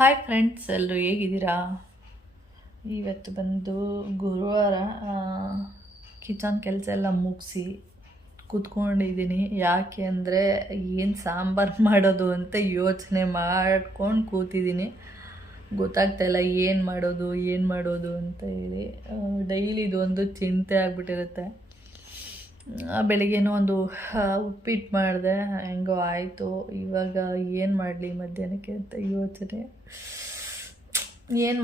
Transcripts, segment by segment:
Hi friends, ಎಲ್ಲರೂ ಹೇಗಿದ್ದೀರಾ? ಇವತ್ತು ಬಂದು ಗುರುವಾರ. ಕಿಚನ್ ಕೆಲಸ ಎಲ್ಲ ಮುಗಿಸಿ ಕೂತ್ಕೊಂಡಿದ್ದೀನಿ. ಯಾಕೆ ಅಂದರೆ ಏನು ಸಾಂಬಾರು ಮಾಡೋದು ಅಂತ ಯೋಚನೆ ಮಾಡ್ಕೊಂಡು ಕೂತಿದ್ದೀನಿ. ಗೊತ್ತಾಗ್ತಾಯಿಲ್ಲ ಏನು ಮಾಡೋದು ಅಂತ ಹೇಳಿ. ಡೈಲಿ ಇದೊಂದು ಚಿಂತೆ ಆಗಿಬಿಟ್ಟಿರುತ್ತೆ. ಬೆಳಿಗ್ಗೆನೂ ಒಂದು ಉಪ್ಪಿಟ್ಟು ಮಾಡಿದೆ, ಹೆಂಗೋ ಆಯಿತು. ಇವಾಗ ಏನು ಮಾಡಲಿ ಮಧ್ಯಾಹ್ನಕ್ಕೆ ಅಂತ ಯೋಚನೆ. ಏನು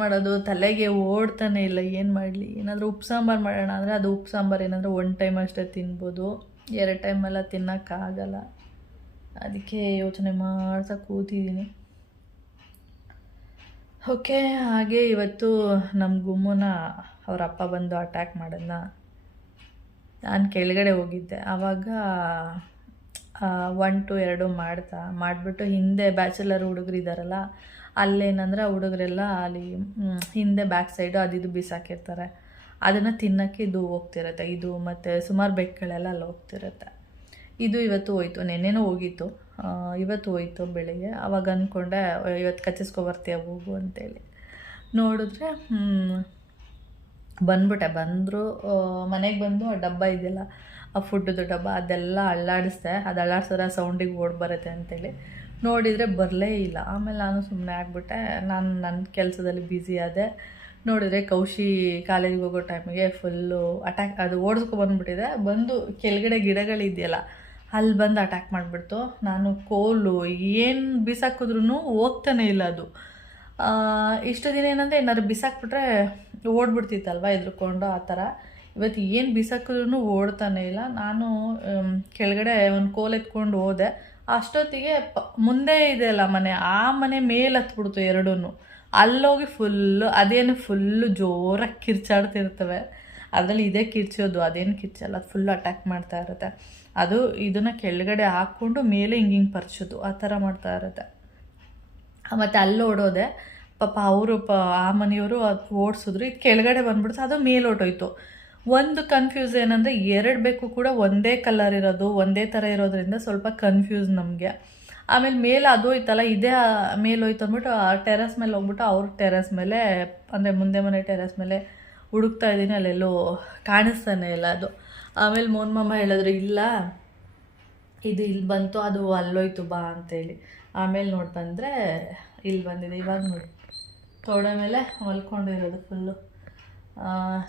ಮಾಡೋದು ತಲೆಗೆ ಓಡ್ತಾನೆ ಇಲ್ಲ. ಏನು ಮಾಡಲಿ? ಏನಾದರೂ ಉಪ್ಪು ಸಾಂಬಾರು ಮಾಡೋಣ ಅಂದರೆ ಅದು ಉಪ್ಪು ಸಾಂಬಾರು ಏನಾದರೂ 1 ಟೈಮ್ ಅಷ್ಟೇ ತಿನ್ಬೋದು, 2 ಟೈಮೆಲ್ಲ ತಿನ್ನೋಕ್ಕಾಗಲ್ಲ. ಅದಕ್ಕೆ ಯೋಚನೆ ಮಾಡ್ತಾ ಕೂತಿದ್ದೀನಿ. ಓಕೆ. ಹಾಗೆ ಇವತ್ತು ನಮ್ಮ ಗುಮ್ಮನ ಅವ್ರ ಅಪ್ಪ ಬಂದು ಅಟ್ಯಾಕ್ ಮಾಡೋದನ್ನ ನಾನು ಕೆಳಗಡೆ ಹೋಗಿದ್ದೆ. ಆವಾಗ 1 to 2 ಮಾಡಿಬಿಟ್ಟು ಹಿಂದೆ ಬ್ಯಾಚುಲರ್ ಹುಡುಗರು ಇದ್ದಾರಲ್ಲ, ಅಲ್ಲೇನಂದ್ರೆ ಆ ಹುಡುಗರೆಲ್ಲ ಅಲ್ಲಿ ಹಿಂದೆ ಬ್ಯಾಕ್ ಸೈಡು ಅದು ಬಿಸಾಕಿರ್ತಾರೆ. ಅದನ್ನು ತಿನ್ನೋಕ್ಕೆ ಇದು ಹೋಗ್ತಿರುತ್ತೆ. ಇದು ಮತ್ತು ಸುಮಾರು ಬೆಕ್ಕುಗಳೆಲ್ಲ ಅಲ್ಲಿ ಹೋಗ್ತಿರುತ್ತೆ. ಇದು ಇವತ್ತು ಹೋಯ್ತು. ನೆನ್ನೆನೂ ಹೋಗಿತ್ತು, ಇವತ್ತು ಹೋಯ್ತು ಬೆಳಿಗ್ಗೆ. ಆವಾಗ ಅಂದ್ಕೊಂಡೆ ಇವತ್ತು ಕಚ್ಚಿಸ್ಕೊಬರ್ತೀಯ ಹೋಗು ಅಂತೇಳಿ. ನೋಡಿದ್ರೆ ಬಂದರು. ಮನೆಗೆ ಬಂದು ಆ ಡಬ್ಬ ಇದೆಯಲ್ಲ, ಆ ಫುಡ್ದು ಡಬ್ಬ, ಅದೆಲ್ಲ ಅಳ್ಳಾಡಿಸ್ದೆ. ಅದು ಅಳ್ಳಾಡ್ಸಿದ್ರೆ ಸೌಂಡಿಗೆ ಓಡಿ ಬರುತ್ತೆ ಅಂತೇಳಿ ನೋಡಿದರೆ ಬರಲೇ ಇಲ್ಲ. ಆಮೇಲೆ ನಾನು ಸುಮ್ಮನೆ ಆಗಿಬಿಟ್ಟೆ. ನಾನು ನನ್ನ ಕೆಲಸದಲ್ಲಿ ಬ್ಯುಸಿ ಆದೆ. ನೋಡಿದರೆ ಕೌಶಿ ಕಾಲೇಜಿಗೆ ಹೋಗೋ ಟೈಮಿಗೆ ಫುಲ್ಲು ಅಟ್ಯಾಕ್, ಅದು ಓಡಿಸ್ಕೊಬಂದ್ಬಿಟ್ಟಿದೆ. ಬಂದು ಕೆಳಗಡೆ ಗಿಡಗಳಿದೆಯಲ್ಲ ಅಲ್ಲಿ ಬಂದು ಅಟ್ಯಾಕ್ ಮಾಡಿಬಿಡ್ತು. ನಾನು ಕೋಲು ಏನು ಬಿಸಾಕಿದ್ರೂ ಹೋಗ್ತಾನೆ ಇಲ್ಲ ಅದು. ಇಷ್ಟು ದಿನ ಏನಂದರೆ ಏನಾದ್ರು ಬಿಸಾಕ್ಬಿಟ್ರೆ ಓಡ್ಬಿಡ್ತಿತ್ತಲ್ವ ಎದ್ರುಕೊಂಡು, ಆ ಥರ. ಇವತ್ತು ಏನು ಬಿಸಾಕಿದ್ರೂ ಓಡ್ತಾನೆ ಇಲ್ಲ. ನಾನು ಕೆಳಗಡೆ ಒಂದು ಕೋಲ್ ಎತ್ಕೊಂಡು ಹೋದೆ. ಅಷ್ಟೊತ್ತಿಗೆ ಮುಂದೆ ಇದೆಯಲ್ಲ ಮನೆ, ಆ ಮನೆ ಮೇಲೆ ಹತ್ಬಿಡ್ತು ಎರಡೂ. ಅಲ್ಲೋಗಿ ಫುಲ್ಲು ಜೋರಾಗಿ ಕಿರ್ಚಾಡ್ತಿರ್ತವೆ. ಅದರಲ್ಲಿ ಇದೇ ಕಿರ್ಚೋದು, ಅದೇನು ಕಿರ್ಚಲ್ಲ, ಅದು ಫುಲ್ಲು ಅಟ್ಯಾಕ್ ಮಾಡ್ತಾ ಇರುತ್ತೆ. ಅದು ಇದನ್ನು ಕೆಳಗಡೆ ಹಾಕ್ಕೊಂಡು ಮೇಲೆ ಹಿಂಗೆ ಪರ್ಚೋದು, ಆ ಥರ ಮಾಡ್ತಾ ಇರುತ್ತೆ. ಮತ್ತು ಅಲ್ಲಿ ಓಡೋದೆ. ಪಾಪ ಅವರು ಆ ಮನೆಯವರು ಅದು ಓಡಿಸಿದ್ರು. ಇದು ಕೆಳಗಡೆ ಬಂದ್ಬಿಡ್ತು, ಅದು ಮೇಲೆ ಹೊರ್ಟೋಯ್ತು. ಒಂದು ಕನ್ಫ್ಯೂಸ್ ಏನಂದರೆ 2 ಬೇಕು ಕೂಡ ಒಂದೇ ಕಲರ್ ಇರೋದು, ಒಂದೇ ಥರ ಇರೋದ್ರಿಂದ ಸ್ವಲ್ಪ ಕನ್ಫ್ಯೂಸ್ ನಮಗೆ. ಆಮೇಲೆ ಮೇಲೆ ಅದು ಹೋಯ್ತಲ್ಲ, ಇದೇ ಮೇಲೆ ಹೋಯ್ತು ಅಂದ್ಬಿಟ್ಟು ಆ ಟೆರೆಸ್ ಮೇಲೆ ಹೋಗ್ಬಿಟ್ಟು ಅವ್ರ ಟೆರೆಸ್ ಮೇಲೆ, ಅಂದರೆ ಮುಂದೆ ಮನೆ ಟೆರೆಸ್ ಮೇಲೆ ಹುಡುಕ್ತಾ ಇದ್ದೀನಿ. ಅಲ್ಲೆಲ್ಲೋ ಕಾಣಿಸ್ತಾನೆ ಇಲ್ಲ ಅದು. ಆಮೇಲೆ ಮೋನ್ಮಮ್ಮ ಹೇಳಿದ್ರು, ಇಲ್ಲ ಇದು ಇಲ್ಲಿ ಬಂತು, ಅದು ಅಲ್ಲೋಯ್ತು ಬಾ ಅಂತೇಳಿ. ಆಮೇಲೆ ನೋಡಿ ಬಂದರೆ ಇಲ್ಲಿ ಬಂದಿದೆ. ಇವಾಗ ನೋಡಿ ತೋಡ ಮೇಲೆ ಮಲ್ಕೊಂಡಿರೋದು ಫುಲ್ಲು.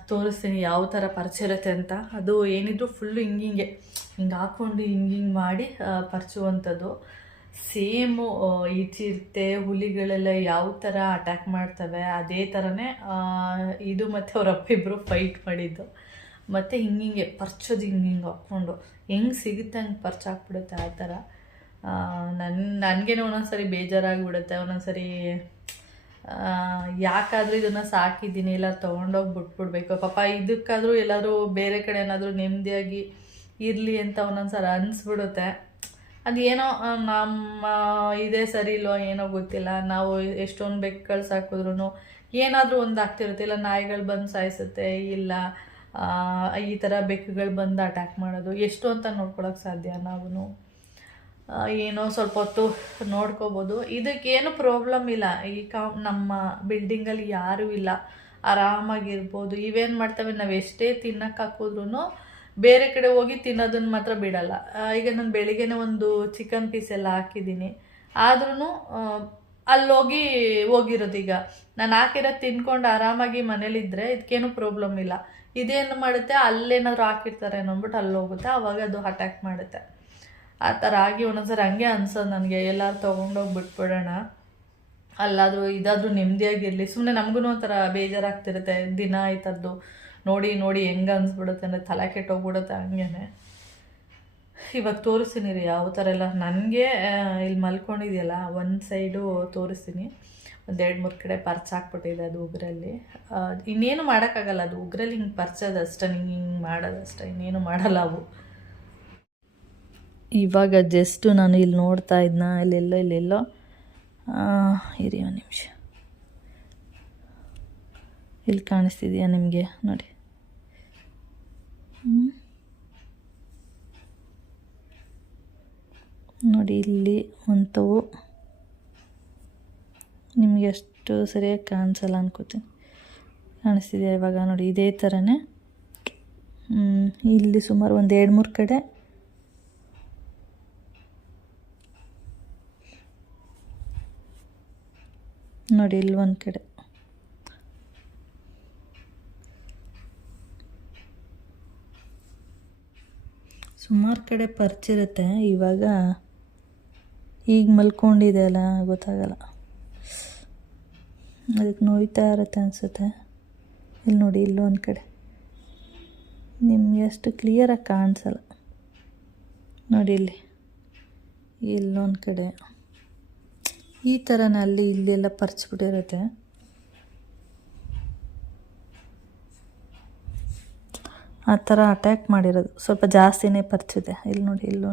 ತೋರಿಸ್ತೀನಿ ಯಾವ ಥರ ಪರ್ಚಿರುತ್ತೆ ಅಂತ. ಅದು ಏನಿದ್ರು ಫುಲ್ಲು ಹಿಂಗೆ ಹಾಕ್ಕೊಂಡು ಹಿಂಗೆ ಮಾಡಿ ಪರ್ಚುವಂಥದ್ದು. ಸೇಮು ಈ ಚಿರತೆ ಹುಲಿಗಳೆಲ್ಲ ಯಾವ ಥರ ಅಟ್ಯಾಕ್ ಮಾಡ್ತವೆ ಅದೇ ಥರನೇ ಇದು ಮತ್ತು ಅವ್ರ ಅಪ್ಪ ಇಬ್ಬರು ಫೈಟ್ ಮಾಡಿದ್ದು. ಮತ್ತು ಹಿಂಗೆ ಪರ್ಚೋದು ಹಿಂಗೆ ಹಾಕ್ಕೊಂಡು ಹೆಂಗೆ ಸಿಗುತ್ತೆ ಹಂಗೆ ಪರ್ಚಾಕ್ಬಿಡುತ್ತೆ ಆ ಥರ. ನನಗೇನೋ ಒಂದೊಂದ್ಸರಿ ಬೇಜಾರಾಗಿಬಿಡುತ್ತೆ. ಒಂದೊಂದ್ಸರಿ ಯಾಕಾದರೂ ಇದನ್ನು ಸಾಕಿದ್ದೀನಿ, ಇಲ್ಲ ತೊಗೊಂಡೋಗಿ ಬಿಟ್ಬಿಡ್ಬೇಕು ಪಾಪ. ಇದಕ್ಕಾದರೂ ಎಲ್ಲಾದರೂ ಬೇರೆ ಕಡೆ ಏನಾದರೂ ನೆಮ್ಮದಿಯಾಗಿ ಇರಲಿ ಅಂತ ಒಂದೊಂದ್ಸರಿ ಅನಿಸ್ಬಿಡುತ್ತೆ. ಅದು ಏನೋ ನಮ್ಮ ಇದೇ ಸರಿ ಇಲ್ಲೋ ಏನೋ ಗೊತ್ತಿಲ್ಲ. ನಾವು ಎಷ್ಟೊಂದು ಬೆಕ್ಕುಗಳು ಸಾಕಿದ್ರೂ ಏನಾದರೂ ಒಂದು ಆಗ್ತಿರುತ್ತೆ. ಇಲ್ಲ ನಾಯಿಗಳು ಬಂದು ಸಾಯಿಸುತ್ತೆ, ಇಲ್ಲ ಈ ಥರ ಬೆಕ್ಕುಗಳು ಬಂದು ಅಟ್ಯಾಕ್ ಮಾಡೋದು. ಎಷ್ಟು ಅಂತ ನೋಡ್ಕೊಳಕ್ಕೆ ಸಾಧ್ಯ ನಾವು? ಏನೋ ಸ್ವಲ್ಪ ಹೊತ್ತು ನೋಡ್ಕೋಬೋದು. ಇದಕ್ಕೇನು ಪ್ರಾಬ್ಲಮ್ ಇಲ್ಲ. ನಮ್ಮ ಬಿಲ್ಡಿಂಗಲ್ಲಿ ಯಾರೂ ಇಲ್ಲ, ಆರಾಮಾಗಿರ್ಬೋದು. ಇವೇನು ಮಾಡ್ತವೆ, ನಾವು ಎಷ್ಟೇ ತಿನ್ನಕ್ಕೆ ಹಾಕಿದ್ರೂ ಬೇರೆ ಕಡೆ ಹೋಗಿ ತಿನ್ನೋದನ್ನು ಮಾತ್ರ ಬಿಡಲ್ಲ. ಈಗ ನಾನು ಬೆಳಿಗ್ಗೆನೇ ಒಂದು ಚಿಕನ್ ಪೀಸ್ ಎಲ್ಲ ಹಾಕಿದ್ದೀನಿ, ಆದ್ರೂ ಅಲ್ಲೋಗಿ ಹೋಗಿರೋದು. ಈಗ ನಾನು ಹಾಕಿರೋದು ತಿನ್ಕೊಂಡು ಆರಾಮಾಗಿ ಮನೇಲಿದ್ದರೆ ಇದಕ್ಕೇನು ಪ್ರಾಬ್ಲಮ್ ಇಲ್ಲ. ಇದೇನು ಮಾಡುತ್ತೆ, ಅಲ್ಲೇನಾದರೂ ಹಾಕಿರ್ತಾರೆ ಅಂದ್ಬಿಟ್ಟು ಅಲ್ಲಿ ಹೋಗುತ್ತೆ, ಆವಾಗ ಅದು ಅಟ್ಯಾಕ್ ಮಾಡುತ್ತೆ. ಆ ಥರ ಆಗಿ ಒಂದೊಂದ್ಸರಿ ಹಂಗೆ ಅನ್ಸೋದು ನನಗೆ, ಎಲ್ಲರೂ ತೊಗೊಂಡೋಗಿ ಬಿಟ್ಬಿಡೋಣ, ಅಲ್ಲಾದರೂ ಇದಾದರೂ ನೆಮ್ಮದಿಯಾಗಿರಲಿ. ಸುಮ್ಮನೆ ನಮಗೂ ಒಂಥರ ಬೇಜಾರಾಗ್ತಿರುತ್ತೆ ದಿನ ಈ ಥರದ್ದು ನೋಡಿ ಹೆಂಗೆ ಅನಿಸ್ಬಿಡುತ್ತೆ ಅಂದರೆ ತಲೆ ಕೆಟ್ಟೋಗ್ಬಿಡುತ್ತೆ. ಹಂಗೇ ಇವಾಗ ತೋರಿಸ್ತೀನಿ ರೀ ಯಾವ ಥರ ಎಲ್ಲ. ನನಗೆ ಇಲ್ಲಿ ಮಲ್ಕೊಂಡಿದೆಯಲ್ಲ ಒಂದು ಸೈಡು ತೋರಿಸ್ತೀನಿ. ಒಂದು 2-3 ಕಡೆ ಪರ್ಚಾಕ್ಬಿಟ್ಟಿದೆ ಅದು ಉಗುರಲ್ಲಿ. ಇನ್ನೇನು ಮಾಡೋಕ್ಕಾಗಲ್ಲ, ಅದು ಉಗುರಲ್ಲಿ ಹಿಂಗೆ ಪರ್ಚೋದಷ್ಟೇ, ಹಿಂಗೆ ಮಾಡೋದಷ್ಟೇ, ಇನ್ನೇನು ಮಾಡಲ್ಲ ಅವು. ಇವಾಗ ಜಸ್ಟು ನಾನು ಇಲ್ಲಿ ನೋಡ್ತಾ ಇದ್ನ, ಇಲ್ಲೆಲ್ಲೋ ಇರಿ ಒಂದು ನಿಮಿಷ, ಇಲ್ಲಿ ಕಾಣಿಸ್ತಿದೆಯಾ ನಿಮಗೆ? ನೋಡಿ, ನೋಡಿ ಇಲ್ಲಿ ಒಂಥವು ನಿಮಗೆ ಅಷ್ಟು ಸರಿಯಾಗಿ ಕಾಣಿಸಲ್ಲ ಅನ್ಕೋತೀನಿ. ಕಾಣಿಸ್ತಿದೆಯಾ ಇವಾಗ? ನೋಡಿ ಇದೇ ಥರನೇ ಇಲ್ಲಿ ಸುಮಾರು ಒಂದು 2-3 ಕಡೆ ನೋಡಿ, ಇಲ್ಲಿ ಒಂದು ಕಡೆ ಸುಮಾರು ಕಡೆ ಪರ್ಚಿರುತ್ತೆ. ಇವಾಗ ಈಗ ಮಲ್ಕೊಂಡಿದೆ ಅಲ್ಲ, ಗೊತ್ತಾಗಲ್ಲ, ಅದಕ್ಕೆ ನೋಯ್ತಾ ಇರುತ್ತೆ ಅನಿಸುತ್ತೆ. ಇಲ್ಲಿ ನೋಡಿ, ಇಲ್ಲೊಂದು ಕಡೆ ನಿಮಗೆ ಅಷ್ಟು ಕ್ಲಿಯರಾಗಿ ಕಾಣಿಸಲ್ಲ ನೋಡಿ. ಇಲ್ಲೊಂದು ಕಡೆ ಈ ಥರನ ಅಲ್ಲಿ ಇಲ್ಲೆಲ್ಲ ಪರ್ಚ್ಬಿಟ್ಟಿರುತ್ತೆ. ಆ ಥರ ಅಟ್ಯಾಕ್ ಮಾಡಿರೋದು, ಸ್ವಲ್ಪ ಜಾಸ್ತಿನೇ ಪರ್ಚಿದೆ. ಇಲ್ಲಿ ನೋಡಿ, ಇಲ್ಲೂ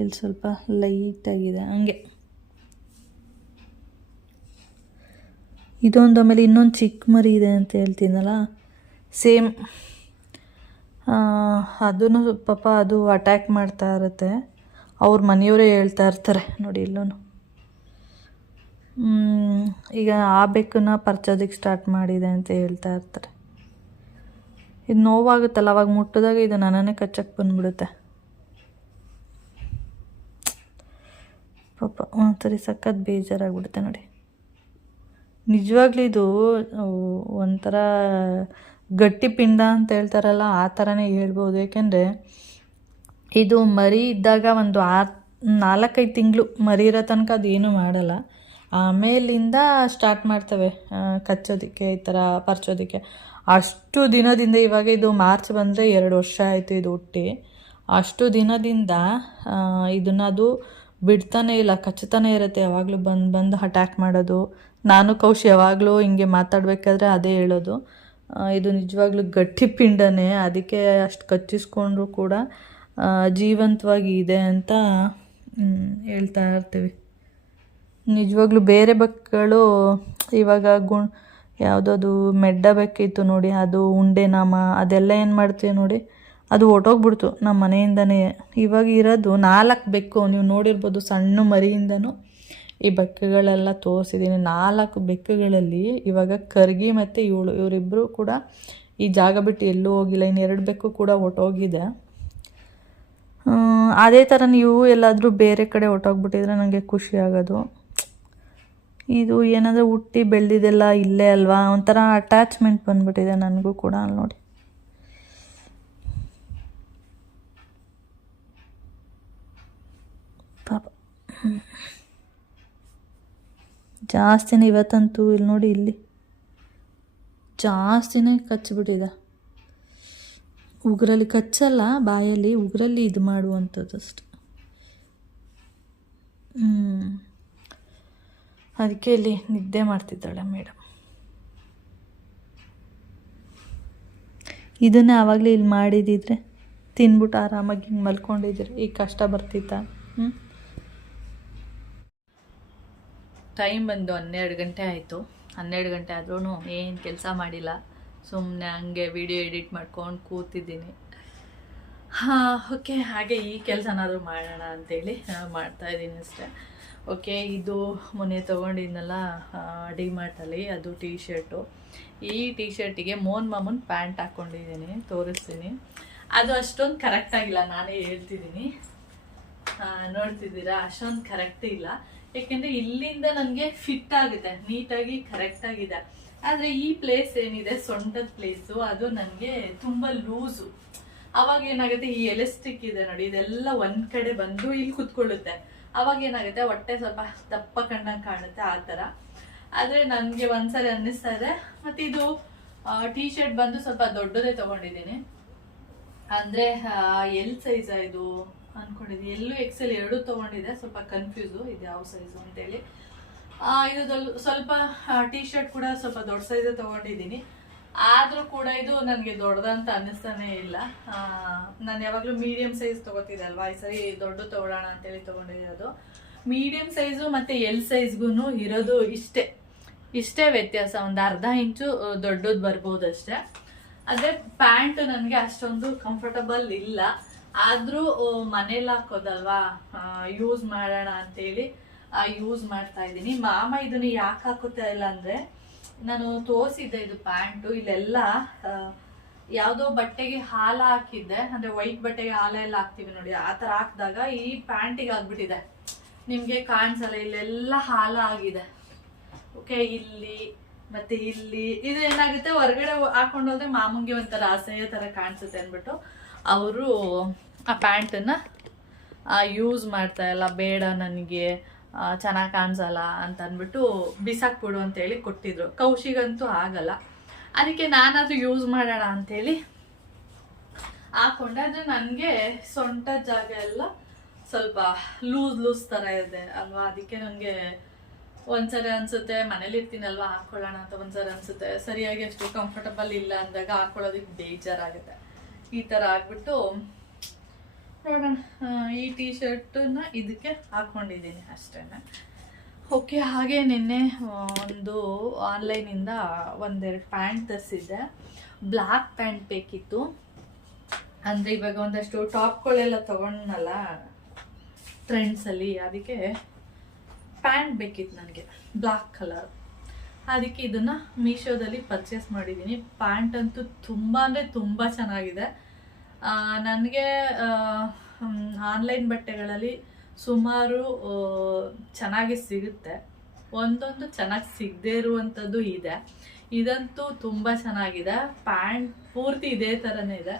ಇಲ್ಲಿ ಸ್ವಲ್ಪ ಲೈಟಾಗಿದೆ ಹಂಗೆ. ಇದೊಂದು, ಆಮೇಲೆ ಇನ್ನೊಂದು ಚಿಕ್ಕ ಮರಿ ಇದೆ ಅಂತ ಹೇಳ್ತೀನಲ್ಲ, ಸೇಮ್ ಅದೂ ಪಾಪ ಅದು ಅಟ್ಯಾಕ್ ಮಾಡ್ತಾ ಇರುತ್ತೆ. ಅವ್ರ ಮನೆಯವರೇ ಹೇಳ್ತಾ ಇರ್ತಾರೆ ನೋಡಿ. ಇಲ್ಲೂ ಈಗ ಆ ಬೆಕ್ಕನ್ನ ಪರ್ಚೋದಕ್ಕೆ ಸ್ಟಾರ್ಟ್ ಮಾಡಿದೆ ಅಂತ ಹೇಳ್ತಾ ಇರ್ತಾರೆ. ಇದು ನೋವಾಗುತ್ತಲ್ಲ, ಅವಾಗ ಮುಟ್ಟಿದಾಗ ಇದು ನನ್ನನ್ನೇ ಕಚ್ಚಕ್ಕೆ ಬಂದ್ಬಿಡುತ್ತೆ ಪಾಪ. ಒಂದ್ಸರಿ ಸಖತ್ ಬೇಜಾರಾಗ್ಬಿಡುತ್ತೆ ನೋಡಿ. ನಿಜವಾಗ್ಲೂ ಇದು ಒಂಥರ ಗಟ್ಟಿ ಪಿಂಡ ಅಂತ ಹೇಳ್ತಾರಲ್ಲ, ಆ ಥರನೇ ಹೇಳ್ಬೋದು. ಏಕೆಂದರೆ ಇದು ಮರಿ ಇದ್ದಾಗ ಒಂದು 4-5 ತಿಂಗಳು ಮರಿ ಇರೋ ತನಕ ಅದೇನು ಮಾಡಲ್ಲ. ಆಮೇಲಿಂದ ಸ್ಟಾರ್ಟ್ ಮಾಡ್ತವೆ ಕಚ್ಚೋದಕ್ಕೆ, ಈ ಥರ ಪರ್ಚೋದಕ್ಕೆ. ಅಷ್ಟು ದಿನದಿಂದ, ಇವಾಗ ಇದು ಮಾರ್ಚ್ ಬಂದರೆ 2 ವರ್ಷ ಆಯಿತು ಇದು ಹುಟ್ಟಿ. ಅಷ್ಟು ದಿನದಿಂದ ಅದು ಬಿಡ್ತಾನೆ ಇಲ್ಲ, ಕಚ್ಚುತ್ತಾನೆ ಇರುತ್ತೆ. ಯಾವಾಗಲೂ ಬಂದು ಅಟ್ಯಾಕ್ ಮಾಡೋದು. ನಾನು ಕೌಶಿ ಯಾವಾಗಲೂ ಹಿಂಗೆ ಮಾತಾಡಬೇಕಾದ್ರೆ ಅದೇ ಹೇಳೋದು, ಇದು ನಿಜವಾಗ್ಲೂ ಗಟ್ಟಿ ಪಿಂಡನೇ, ಅದಕ್ಕೆ ಅಷ್ಟು ಕಚ್ಚಿಸ್ಕೊಂಡ್ರೂ ಕೂಡ ಜೀವಂತವಾಗಿ ಇದೆ ಅಂತ ಹೇಳ್ತಾ ಇರ್ತೀವಿ. ನಿಜವಾಗ್ಲೂ ಬೇರೆ ಬೆಕ್ಕುಗಳು ಇವಾಗ ಯಾವುದದು ಮೆಡ್ಡ ಬೆಕ್ಕಿತ್ತು ನೋಡಿ, ಅದು ಉಂಡೆ ನಾಮ ಅದೆಲ್ಲ ಏನು ಮಾಡ್ತೀವಿ ನೋಡಿ, ಅದು ಹೊಟ್ಟೋಗ್ಬಿಡ್ತು ನಮ್ಮ ಮನೆಯಿಂದನೇ. ಇವಾಗ ಇರೋದು 4 ಬೆಕ್ಕು. ನೀವು ನೋಡಿರ್ಬೋದು, ಸಣ್ಣ ಮರಿಯಿಂದನೂ ಈ ಬೆಕ್ಕುಗಳೆಲ್ಲ ತೋರಿಸಿದ್ದೀನಿ. 4 ಬೆಕ್ಕುಗಳಲ್ಲಿ ಇವಾಗ ಕರ್ಗಿ ಮತ್ತು ಇವರಿಬ್ಬರು ಕೂಡ ಈ ಜಾಗ ಬಿಟ್ಟು ಎಲ್ಲೂ ಹೋಗಿಲ್ಲ. ಇನ್ನು 2 ಬೆಕ್ಕು ಕೂಡ ಹೊಟ್ಟೋಗಿದೆ. ಅದೇ ಥರ ನೀವು ಎಲ್ಲಾದರೂ ಬೇರೆ ಕಡೆ ಹೊಟ್ಟೋಗ್ಬಿಟ್ಟಿದ್ರೆ ನನಗೆ ಖುಷಿ ಆಗೋದು. ಇದು ಏನಾದರೂ ಹುಟ್ಟಿ ಬೆಳೆದಿದ್ದೆಲ್ಲ ಇಲ್ಲೇ ಅಲ್ವಾ, ಒಂಥರ ಅಟ್ಯಾಚ್ಮೆಂಟ್ ಬಂದ್ಬಿಟ್ಟಿದೆ ನನಗೂ ಕೂಡ. ಅಲ್ಲಿ ನೋಡಿ, ಪಾಪ ಜಾಸ್ತಿನೇ ಇವತ್ತಂತೂ. ಇಲ್ಲಿ ನೋಡಿ, ಇಲ್ಲಿ ಜಾಸ್ತಿನೇ ಕಚ್ಚಿಬಿಟ್ಟಿದೆ. ಉಗುರಲ್ಲಿ ಕಚ್ಚಲ್ಲ, ಬಾಯಲ್ಲಿ ಉಗುರಲ್ಲಿ ಇದು ಮಾಡುವಂಥದ್ದು ಅಷ್ಟೆ. ಅದಕ್ಕೆ ಇಲ್ಲಿ ನಿದ್ದೆ ಮಾಡ್ತಿದ್ದಾಳೆ ಮೇಡಮ್. ಇದನ್ನೇ ಆವಾಗಲೇ ಇಲ್ಲಿ ಮಾಡಿದಿದ್ರೆ ತಿನ್ಬಿಟ್ಟು ಆರಾಮಾಗಿ ಹಿಂಗೆ ಮಲ್ಕೊಂಡಿದ್ರೆ ಈ ಕಷ್ಟ ಬರ್ತಿತ್ತ. ಟೈಮ್ ಬಂದು 12 ಗಂಟೆ ಆಯಿತು. 12 ಗಂಟೆ ಆದ್ರೂ ಏನು ಕೆಲಸ ಮಾಡಿಲ್ಲ, ಸುಮ್ಮನೆ ಹಂಗೆ ವಿಡಿಯೋ ಎಡಿಟ್ ಮಾಡ್ಕೊಂಡು ಕೂತಿದ್ದೀನಿ. ಓಕೆ, ಹಾಗೆ ಈ ಕೆಲಸನಾದರೂ ಮಾಡೋಣ ಅಂತೇಳಿ ಮಾಡ್ತಾಯಿದ್ದೀನಿ ಅಷ್ಟೇ. ಓಕೆ, ಇದು ಮೊನ್ನೆ ತೊಗೊಂಡಿದ್ನಲ್ಲ ಡಿಮಾರ್ಟಲ್ಲಿ, ಅದು ಟೀ ಶರ್ಟು. ಈ ಟೀ ಶರ್ಟಿಗೆ ಮೋನ್ ಮಾಮೂನ್ ಪ್ಯಾಂಟ್ ಹಾಕ್ಕೊಂಡಿದ್ದೀನಿ, ತೋರಿಸ್ತೀನಿ. ಅದು ಅಷ್ಟೊಂದು ಕರೆಕ್ಟಾಗಿಲ್ಲ, ನಾನೇ ಹೇಳ್ತಿದ್ದೀನಿ. ನೋಡ್ತಿದ್ದೀರಾ, ಅಷ್ಟೊಂದು ಕರೆಕ್ಟ್ ಇಲ್ಲ. ಯಾಕೆಂದರೆ ಇಲ್ಲಿಂದ ನನಗೆ ಫಿಟ್ ಆಗುತ್ತೆ, ನೀಟಾಗಿ ಕರೆಕ್ಟಾಗಿದೆ. ಆದರೆ ಈ ಪ್ಲೇಸ್ ಏನಿದೆ, ಸೊಂಟದ ಪ್ಲೇಸು, ಅದು ನನಗೆ ತುಂಬ ಲೂಸು. ಅವಾಗ ಏನಾಗುತ್ತೆ, ಈ ಎಲಾಸ್ಟಿಕ್ ಇದೆ ನೋಡಿ, ಇದೆಲ್ಲ ಒಂದು ಕಡೆ ಬಂದು ಇಲ್ಲಿ ಕುತ್ಕೊಳ್ಳುತ್ತೆ. ಅವಾಗ ಏನಾಗುತ್ತೆ, ಹೊಟ್ಟೆ ಸ್ವಲ್ಪ ದಪ್ಪ ಕಂಡಂಗೆ ಕಾಣುತ್ತೆ, ಆ ಥರ. ಆದರೆ ನನಗೆ ಒಂದ್ಸರಿ ಅನ್ನಿಸ್ತಾ ಇದೆ. ಮತ್ತು ಇದು ಟೀ ಶರ್ಟ್ ಬಂದು ಸ್ವಲ್ಪ ದೊಡ್ಡದೇ ತೊಗೊಂಡಿದ್ದೀನಿ. ಅಂದರೆ ಎಲ್ ಸೈಜಾ ಇದು ಅಂದ್ಕೊಂಡಿದ್ದೀನಿ. ಎಲ್ಲೂ ಎಕ್ಸೆಲ್ 2 ತೊಗೊಂಡಿದ್ದೆ, ಸ್ವಲ್ಪ ಕನ್ಫ್ಯೂಸು ಇದು ಯಾವ ಸೈಜು ಅಂತೇಳಿ. ಇದು ಸ್ವಲ್ಪ ಟೀ ಶರ್ಟ್ ಕೂಡ ಸ್ವಲ್ಪ ದೊಡ್ಡ ಸೈಜೇ ತೊಗೊಂಡಿದ್ದೀನಿ. ಆದರೂ ಕೂಡ ಇದು ನನಗೆ ದೊಡ್ಡದಂತ ಅನ್ನಿಸ್ತಾನೆ ಇಲ್ಲ. ನಾನು ಯಾವಾಗಲೂ ಮೀಡಿಯಮ್ ಸೈಜ್ ತೊಗೋತಿದ್ದೆ ಅಲ್ವಾ, ಈ ಸರಿ ದೊಡ್ಡ ತೊಗೊಳ್ಳೋಣ ಅಂತೇಳಿ ತೊಗೊಂಡಿರೋದು. ಮೀಡಿಯಮ್ ಸೈಜು ಮತ್ತು ಎಲ್ ಸೈಜ್ಗೂ ಇರೋದು ಇಷ್ಟೇ ವ್ಯತ್ಯಾಸ, ಒಂದು ಅರ್ಧ ಇಂಚು ದೊಡ್ಡದು ಬರ್ಬೋದು ಅಷ್ಟೇ. ಆದರೆ ಪ್ಯಾಂಟ್ ನನಗೆ ಅಷ್ಟೊಂದು ಕಂಫರ್ಟಬಲ್ ಇಲ್ಲ. ಆದರೂ ಮನೇಲಿ ಹಾಕೋದಲ್ವಾ, ಯೂಸ್ ಮಾಡೋಣ ಅಂತೇಳಿ ಯೂಸ್ ಮಾಡ್ತಾ ಇದ್ದೀನಿ. ಮಾಮ ಇದನ್ನು ಯಾಕೆ ಹಾಕುತ್ತಾ ಇಲ್ಲ ಅಂದರೆ, ನಾನು ತೋರಿಸಿದ್ದೆ ಇದು ಪ್ಯಾಂಟು, ಇಲ್ಲೆಲ್ಲ ಯಾವುದೋ ಬಟ್ಟೆಗೆ ಹಾಲು ಹಾಕಿದ್ದೆ, ಅಂದರೆ ವೈಟ್ ಬಟ್ಟೆಗೆ ಹಾಲೆಲ್ಲ ಹಾಕ್ತೀವಿ ನೋಡಿ, ಆ ಥರ ಹಾಕಿದಾಗ ಈ ಪ್ಯಾಂಟಿಗೆ ಆಗ್ಬಿಟ್ಟಿದೆ. ನಿಮಗೆ ಕಾಣಿಸಲ್ಲ, ಇಲ್ಲೆಲ್ಲ ಹಾಲು ಆಗಿದೆ. ಓಕೆ, ಇಲ್ಲಿ ಮತ್ತೆ ಇಲ್ಲಿ ಇದು ಏನಾಗುತ್ತೆ, ಹೊರಗಡೆ ಹಾಕೊಂಡೋದ್ರೆ ಮಾಮಂಗೆ ಒಂಥರ ಅಸಹ್ಯ ಥರ ಕಾಣಿಸುತ್ತೆ ಅಂದ್ಬಿಟ್ಟು ಅವರು ಆ ಪ್ಯಾಂಟನ್ನು ಯೂಸ್ ಮಾಡ್ತಾ ಇಲ್ಲ. ಬೇಡ, ನನಗೆ ಚೆನ್ನಾಗಿ ಕಾಣಿಸಲ್ಲ ಅಂತ ಅಂದ್ಬಿಟ್ಟು ಬಿಸಾಕ್ಬಿಡು ಅಂತೇಳಿ ಕೊಟ್ಟಿದ್ರು. ಕೌಶಿಗಂತೂ ಆಗಲ್ಲ, ಅದಕ್ಕೆ ನಾನಾದರೂ ಯೂಸ್ ಮಾಡೋಣ ಅಂಥೇಳಿ ಹಾಕೊಂಡೆ. ಆದರೆ ನನಗೆ ಸೊಂಟ ಜಾಗ ಎಲ್ಲ ಸ್ವಲ್ಪ ಲೂಸ್ ಥರ ಇದೆ ಅಲ್ವಾ, ಅದಕ್ಕೆ ನನಗೆ ಒಂದ್ಸರಿ ಅನಿಸುತ್ತೆ ಮನೇಲಿ ಇರ್ತೀನಲ್ವ ಹಾಕ್ಕೊಳ್ಳೋಣ ಅಂತ, ಒಂದ್ಸರಿ ಅನಿಸುತ್ತೆ ಸರಿಯಾಗಿ ಅಷ್ಟು ಕಂಫರ್ಟಬಲ್ ಇಲ್ಲ ಅಂದಾಗ ಹಾಕ್ಕೊಳ್ಳೋದಕ್ಕೆ ಬೇಜಾರಾಗುತ್ತೆ. ಈ ಥರ ಆಗ್ಬಿಟ್ಟು ನೋಡೋಣ, ಈ ಟೀ ಶರ್ಟನ್ನ ಇದಕ್ಕೆ ಹಾಕ್ಕೊಂಡಿದ್ದೀನಿ ಅಷ್ಟೇ. ಓಕೆ, ಹಾಗೆ ನಿನ್ನೆ ಒಂದು ಆನ್ಲೈನಿಂದ ಒಂದೆರಡು ಪ್ಯಾಂಟ್ ತರಿಸಿದ್ದೆ. ಬ್ಲ್ಯಾಕ್ ಪ್ಯಾಂಟ್ ಬೇಕಿತ್ತು, ಅಂದರೆ ಇವಾಗ ಒಂದಷ್ಟು ಟಾಪ್ಗಳೆಲ್ಲ ತೊಗೊಂಡನಲ್ಲ ಟ್ರೆಂಡ್ಸಲ್ಲಿ, ಅದಕ್ಕೆ ಪ್ಯಾಂಟ್ ಬೇಕಿತ್ತು ನನಗೆ ಬ್ಲ್ಯಾಕ್ ಕಲರ್. ಅದಕ್ಕೆ ಇದನ್ನು ಮೀಶೋದಲ್ಲಿ ಪರ್ಚೇಸ್ ಮಾಡಿದ್ದೀನಿ. ಪ್ಯಾಂಟ್ ಅಂತೂ ತುಂಬ ಅಂದರೆ ತುಂಬ ಚೆನ್ನಾಗಿದೆ. ನನಗೆ ಆನ್ಲೈನ್ ಬಟ್ಟೆಗಳಲ್ಲಿ ಸುಮಾರು ಚೆನ್ನಾಗಿ ಸಿಗುತ್ತೆ, ಒಂದೊಂದು ಚೆನ್ನಾಗಿ ಸಿಗದೇ ಇರುವಂಥದ್ದು ಇದೆ. ಇದಂತೂ ತುಂಬ ಚೆನ್ನಾಗಿದೆ. ಪ್ಯಾಂಟ್ ಪೂರ್ತಿ ಇದೇ ಥರನೇ ಇದೆ,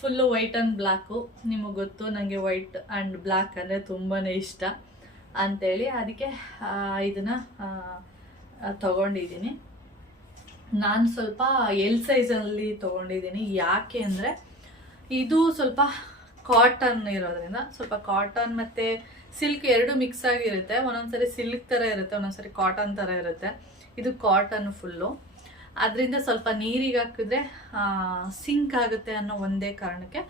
ಫುಲ್ಲು ವೈಟ್ ಆ್ಯಂಡ್ ಬ್ಲ್ಯಾಕು. ನಿಮಗೆ ಗೊತ್ತು ನನಗೆ ವೈಟ್ ಆ್ಯಂಡ್ ಬ್ಲ್ಯಾಕ್ ಅಂದರೆ ತುಂಬಾ ಇಷ್ಟ ಅಂಥೇಳಿ ಅದಕ್ಕೆ ಇದನ್ನು ತೊಗೊಂಡಿದ್ದೀನಿ. ನಾನು ಸ್ವಲ್ಪ ಎಲ್ ಸೈಜಲ್ಲಿ ತೊಗೊಂಡಿದ್ದೀನಿ. ಯಾಕೆ ಅಂದರೆ ಇದು ಸ್ವಲ್ಪ ಕಾಟನ್ ಇರೋದ್ರಿಂದ, ಸ್ವಲ್ಪ ಕಾಟನ್ ಮತ್ತು ಸಿಲ್ಕ್ ಎರಡು ಮಿಕ್ಸ್ ಆಗಿರುತ್ತೆ. ಒಂದೊಂದ್ಸರಿ ಸಿಲ್ಕ್ ಥರ ಇರುತ್ತೆ, ಒಂದೊಂದ್ಸರಿ ಕಾಟನ್ ಥರ ಇರುತ್ತೆ. ಇದು ಕಾಟನ್ ಫುಲ್ಲು, ಅದರಿಂದ ಸ್ವಲ್ಪ ನೀರಿಗೆ ಹಾಕಿದ್ರೆ ಸಿಂಕ್ ಆಗುತ್ತೆ ಅನ್ನೋ ಒಂದೇ ಕಾರಣಕ್ಕೆ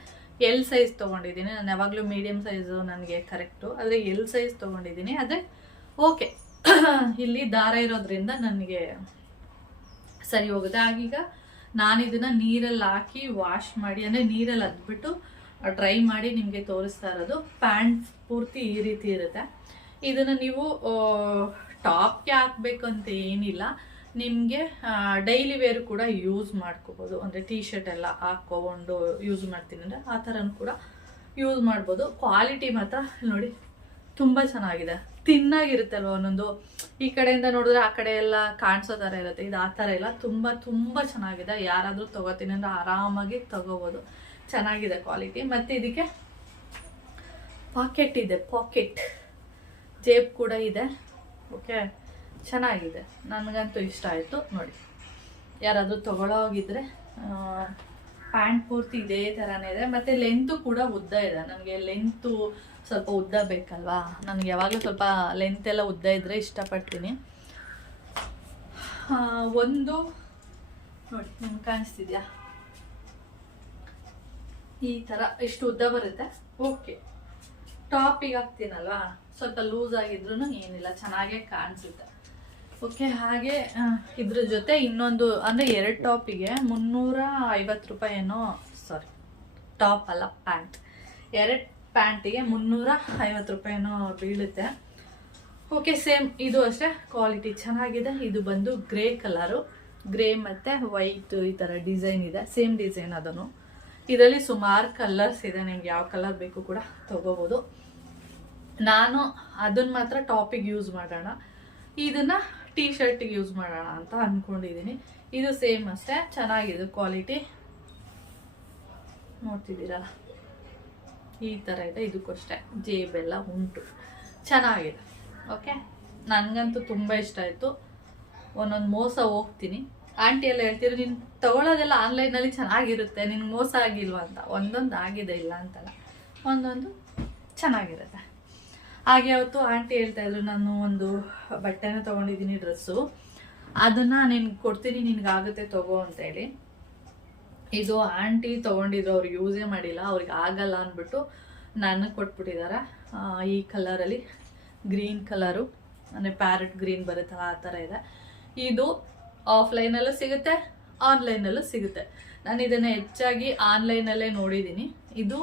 ಎಲ್ ಸೈಜ್ ತೊಗೊಂಡಿದ್ದೀನಿ. ನಾನು ಯಾವಾಗಲೂ ಮೀಡಿಯಮ್ ಸೈಜು ನನಗೆ ಕರೆಕ್ಟು, ಆದರೆ ಎಲ್ ಸೈಜ್ ತೊಗೊಂಡಿದ್ದೀನಿ. ಆದರೆ ಓಕೆ, ಇಲ್ಲಿ ದಾರ ಇರೋದ್ರಿಂದ ನನಗೆ ಸರಿ ಹೋಗುತ್ತೆ. ಆಗೀಗ ನಾನು ಇದನ್ನು ನೀರಲ್ಲಿ ಹಾಕಿ ವಾಶ್ ಮಾಡಿ, ಅಂದರೆ ನೀರಲ್ಲಿ ಅದ್ಬಿಟ್ಟು ಡ್ರೈ ಮಾಡಿ ನಿಮಗೆ ತೋರಿಸ್ತಾ ಇರೋದು. ಪ್ಯಾಂಟ್ ಪೂರ್ತಿ ಈ ರೀತಿ ಇರುತ್ತೆ. ಇದನ್ನು ನೀವು ಟಾಪ್ಗೆ ಹಾಕಬೇಕು ಅಂತ ಏನಿಲ್ಲ, ನಿಮಗೆ ಡೈಲಿ ವೇರ್ ಕೂಡ ಯೂಸ್ ಮಾಡ್ಕೋಬೋದು. ಅಂದರೆ ಟೀ ಶರ್ಟ್ ಎಲ್ಲ ಹಾಕ್ಕೊಂಡು ಯೂಸ್ ಮಾಡ್ತೀನಿ ಅಂದರೆ ಆ ಥರನೂ ಕೂಡ ಯೂಸ್ ಮಾಡ್ಬೋದು. ಕ್ವಾಲಿಟಿ ಮಾತ್ರ ನೋಡಿ ತುಂಬ ಚೆನ್ನಾಗಿದೆ, ತಿನ್ನಾಗಿರುತ್ತೆ ಅಲ್ವ. ಒಂದೊಂದು ಈ ಕಡೆಯಿಂದ ನೋಡಿದ್ರೆ ಆ ಕಡೆ ಎಲ್ಲ ಕಾಣಿಸೋ ಥರ ಇರುತ್ತೆ, ಇದು ಆ ಥರ ಇಲ್ಲ. ತುಂಬ ತುಂಬ ಚೆನ್ನಾಗಿದೆ. ಯಾರಾದರೂ ತೊಗೋತೀನಿ ಅಂದರೆ ಆರಾಮಾಗಿ ತೊಗೋಬೋದು, ಚೆನ್ನಾಗಿದೆ ಕ್ವಾಲಿಟಿ. ಮತ್ತು ಇದಕ್ಕೆ ಪಾಕೆಟ್ ಇದೆ, ಪಾಕೆಟ್ ಜೇಬ್ ಕೂಡ ಇದೆ. ಓಕೆ, ಚೆನ್ನಾಗಿದೆ, ನನಗಂತೂ ಇಷ್ಟ ಆಯಿತು. ನೋಡಿ, ಯಾರಾದರೂ ತೊಗೊಳೋಗಿದ್ರೆ ಪ್ಯಾಂಟ್ ಪೂರ್ತಿ ಇದೇ ಥರನೇ ಇದೆ. ಮತ್ತು ಲೆಂತು ಕೂಡ ಉದ್ದ ಇದೆ. ನನಗೆ ಲೆಂತು ಸ್ವಲ್ಪ ಉದ್ದ ಬೇಕಲ್ವಾ, ನನಗೆ ಯಾವಾಗಲೂ ಸ್ವಲ್ಪ ಲೆಂತೆಲ್ಲ ಉದ್ದ ಇದ್ದರೆ ಇಷ್ಟಪಡ್ತೀನಿ. ಒಂದು ನೋಡಿ, ನಿಮ್ಗೆ ಕಾಣಿಸ್ತಿದ್ಯಾ, ಈ ಥರ ಇಷ್ಟು ಉದ್ದ ಬರುತ್ತೆ. ಓಕೆ, ಟಾಪಿಗೆ ಹಾಕ್ತೀನಲ್ವಾ, ಸ್ವಲ್ಪ ಲೂಸ್ ಆಗಿದ್ರೂ ಏನಿಲ್ಲ, ಚೆನ್ನಾಗೇ ಕಾಣಿಸುತ್ತೆ. ಓಕೆ, ಹಾಗೆ ಇದ್ರ ಜೊತೆ ಇನ್ನೊಂದು, ಅಂದರೆ 2 ಟಾಪಿಗೆ 350 ರೂಪಾಯಿ ಏನೋ, ಸಾರಿ ಟಾಪ್ ಅಲ್ಲ ಪ್ಯಾಂಟ್, 2 ಪ್ಯಾಂಟಿಗೆ 350 ರೂಪಾಯಿ ಏನೋ ಬೀಳುತ್ತೆ. ಓಕೆ, ಸೇಮ್ ಇದು ಅಷ್ಟೇ, ಕ್ವಾಲಿಟಿ ಚೆನ್ನಾಗಿದೆ. ಇದು ಬಂದು ಗ್ರೇ ಕಲರು, ಗ್ರೇ ಮತ್ತು ವೈಟ್ ಈ ಥರ ಡಿಸೈನ್ ಇದೆ, ಸೇಮ್ ಡಿಸೈನ್ ಅದನ್ನು. ಇದರಲ್ಲಿ ಸುಮಾರು ಕಲರ್ಸ್ ಇದೆ, ನಿಮ್ಗೆ ಯಾವ ಕಲರ್ ಬೇಕು ಕೂಡ ತೊಗೋಬೋದು. ನಾನು ಅದನ್ನು ಮಾತ್ರ ಟಾಪಿಗೆ ಯೂಸ್ ಮಾಡೋಣ, ಇದನ್ನು ಟೀ ಶರ್ಟಿಗೆ ಯೂಸ್ ಮಾಡೋಣ ಅಂತ ಅಂದ್ಕೊಂಡಿದ್ದೀನಿ. ಇದು ಸೇಮ್ ಅಷ್ಟೇ, ಚೆನ್ನಾಗಿದೆ ಕ್ವಾಲಿಟಿ, ನೋಡ್ತಿದ್ದೀರಲ್ಲ ಈ ಥರ ಇದೆ. ಇದಕ್ಕೂ ಅಷ್ಟೇ ಜೇಬೆಲ್ಲ ಉಂಟು, ಚೆನ್ನಾಗಿದೆ. ಓಕೆ, ನನಗಂತೂ ತುಂಬ ಇಷ್ಟ ಆಯಿತು. ಒಂದೊಂದು ಮೋಸ ಹೋಗ್ತೀನಿ, ಆಂಟಿ ಎಲ್ಲ ಹೇಳ್ತಿದ್ರು ನೀನು ತೊಗೊಳೋದೆಲ್ಲ ಆನ್ಲೈನಲ್ಲಿ ಚೆನ್ನಾಗಿರುತ್ತೆ, ನಿನ್ಗೆ ಮೋಸ ಆಗಿಲ್ವ ಅಂತ. ಒಂದೊಂದು ಆಗಿದೆ, ಇಲ್ಲ ಅಂತಲ್ಲ, ಒಂದೊಂದು ಚೆನ್ನಾಗಿರುತ್ತೆ. ಹಾಗೆ ಅವತ್ತು ಆಂಟಿ ಹೇಳ್ತಾಯಿದ್ರು, ನಾನು ಒಂದು ಬಟ್ಟೆನ ತೊಗೊಂಡಿದ್ದೀನಿ, ಡ್ರೆಸ್ಸು, ಅದನ್ನು ನಿನ್ಗೆ ಕೊಡ್ತೀನಿ, ನಿನಗಾಗುತ್ತೆ ತಗೋ ಅಂತೇಳಿ. ಇದು ಆಂಟಿ ತೊಗೊಂಡಿದ್ರು, ಅವ್ರಿಗೆ ಯೂಸೇ ಮಾಡಿಲ್ಲ, ಅವ್ರಿಗೆ ಆಗಲ್ಲ ಅಂದ್ಬಿಟ್ಟು ನನಗೆ ಕೊಟ್ಬಿಟ್ಟಿದ್ದಾರೆ. ಈ ಕಲರಲ್ಲಿ ಗ್ರೀನ್ ಕಲರು, ಅಂದರೆ ಪ್ಯಾರೆಟ್ ಗ್ರೀನ್ ಬರುತ್ತಲ್ಲ ಆ ಥರ ಇದೆ. ಇದು ಆಫ್ಲೈನಲ್ಲೂ ಸಿಗುತ್ತೆ, ಆನ್ಲೈನಲ್ಲೂ ಸಿಗುತ್ತೆ. ನಾನು ಇದನ್ನು ಹೆಚ್ಚಾಗಿ ಆನ್ಲೈನಲ್ಲೇ ನೋಡಿದ್ದೀನಿ. ಇದು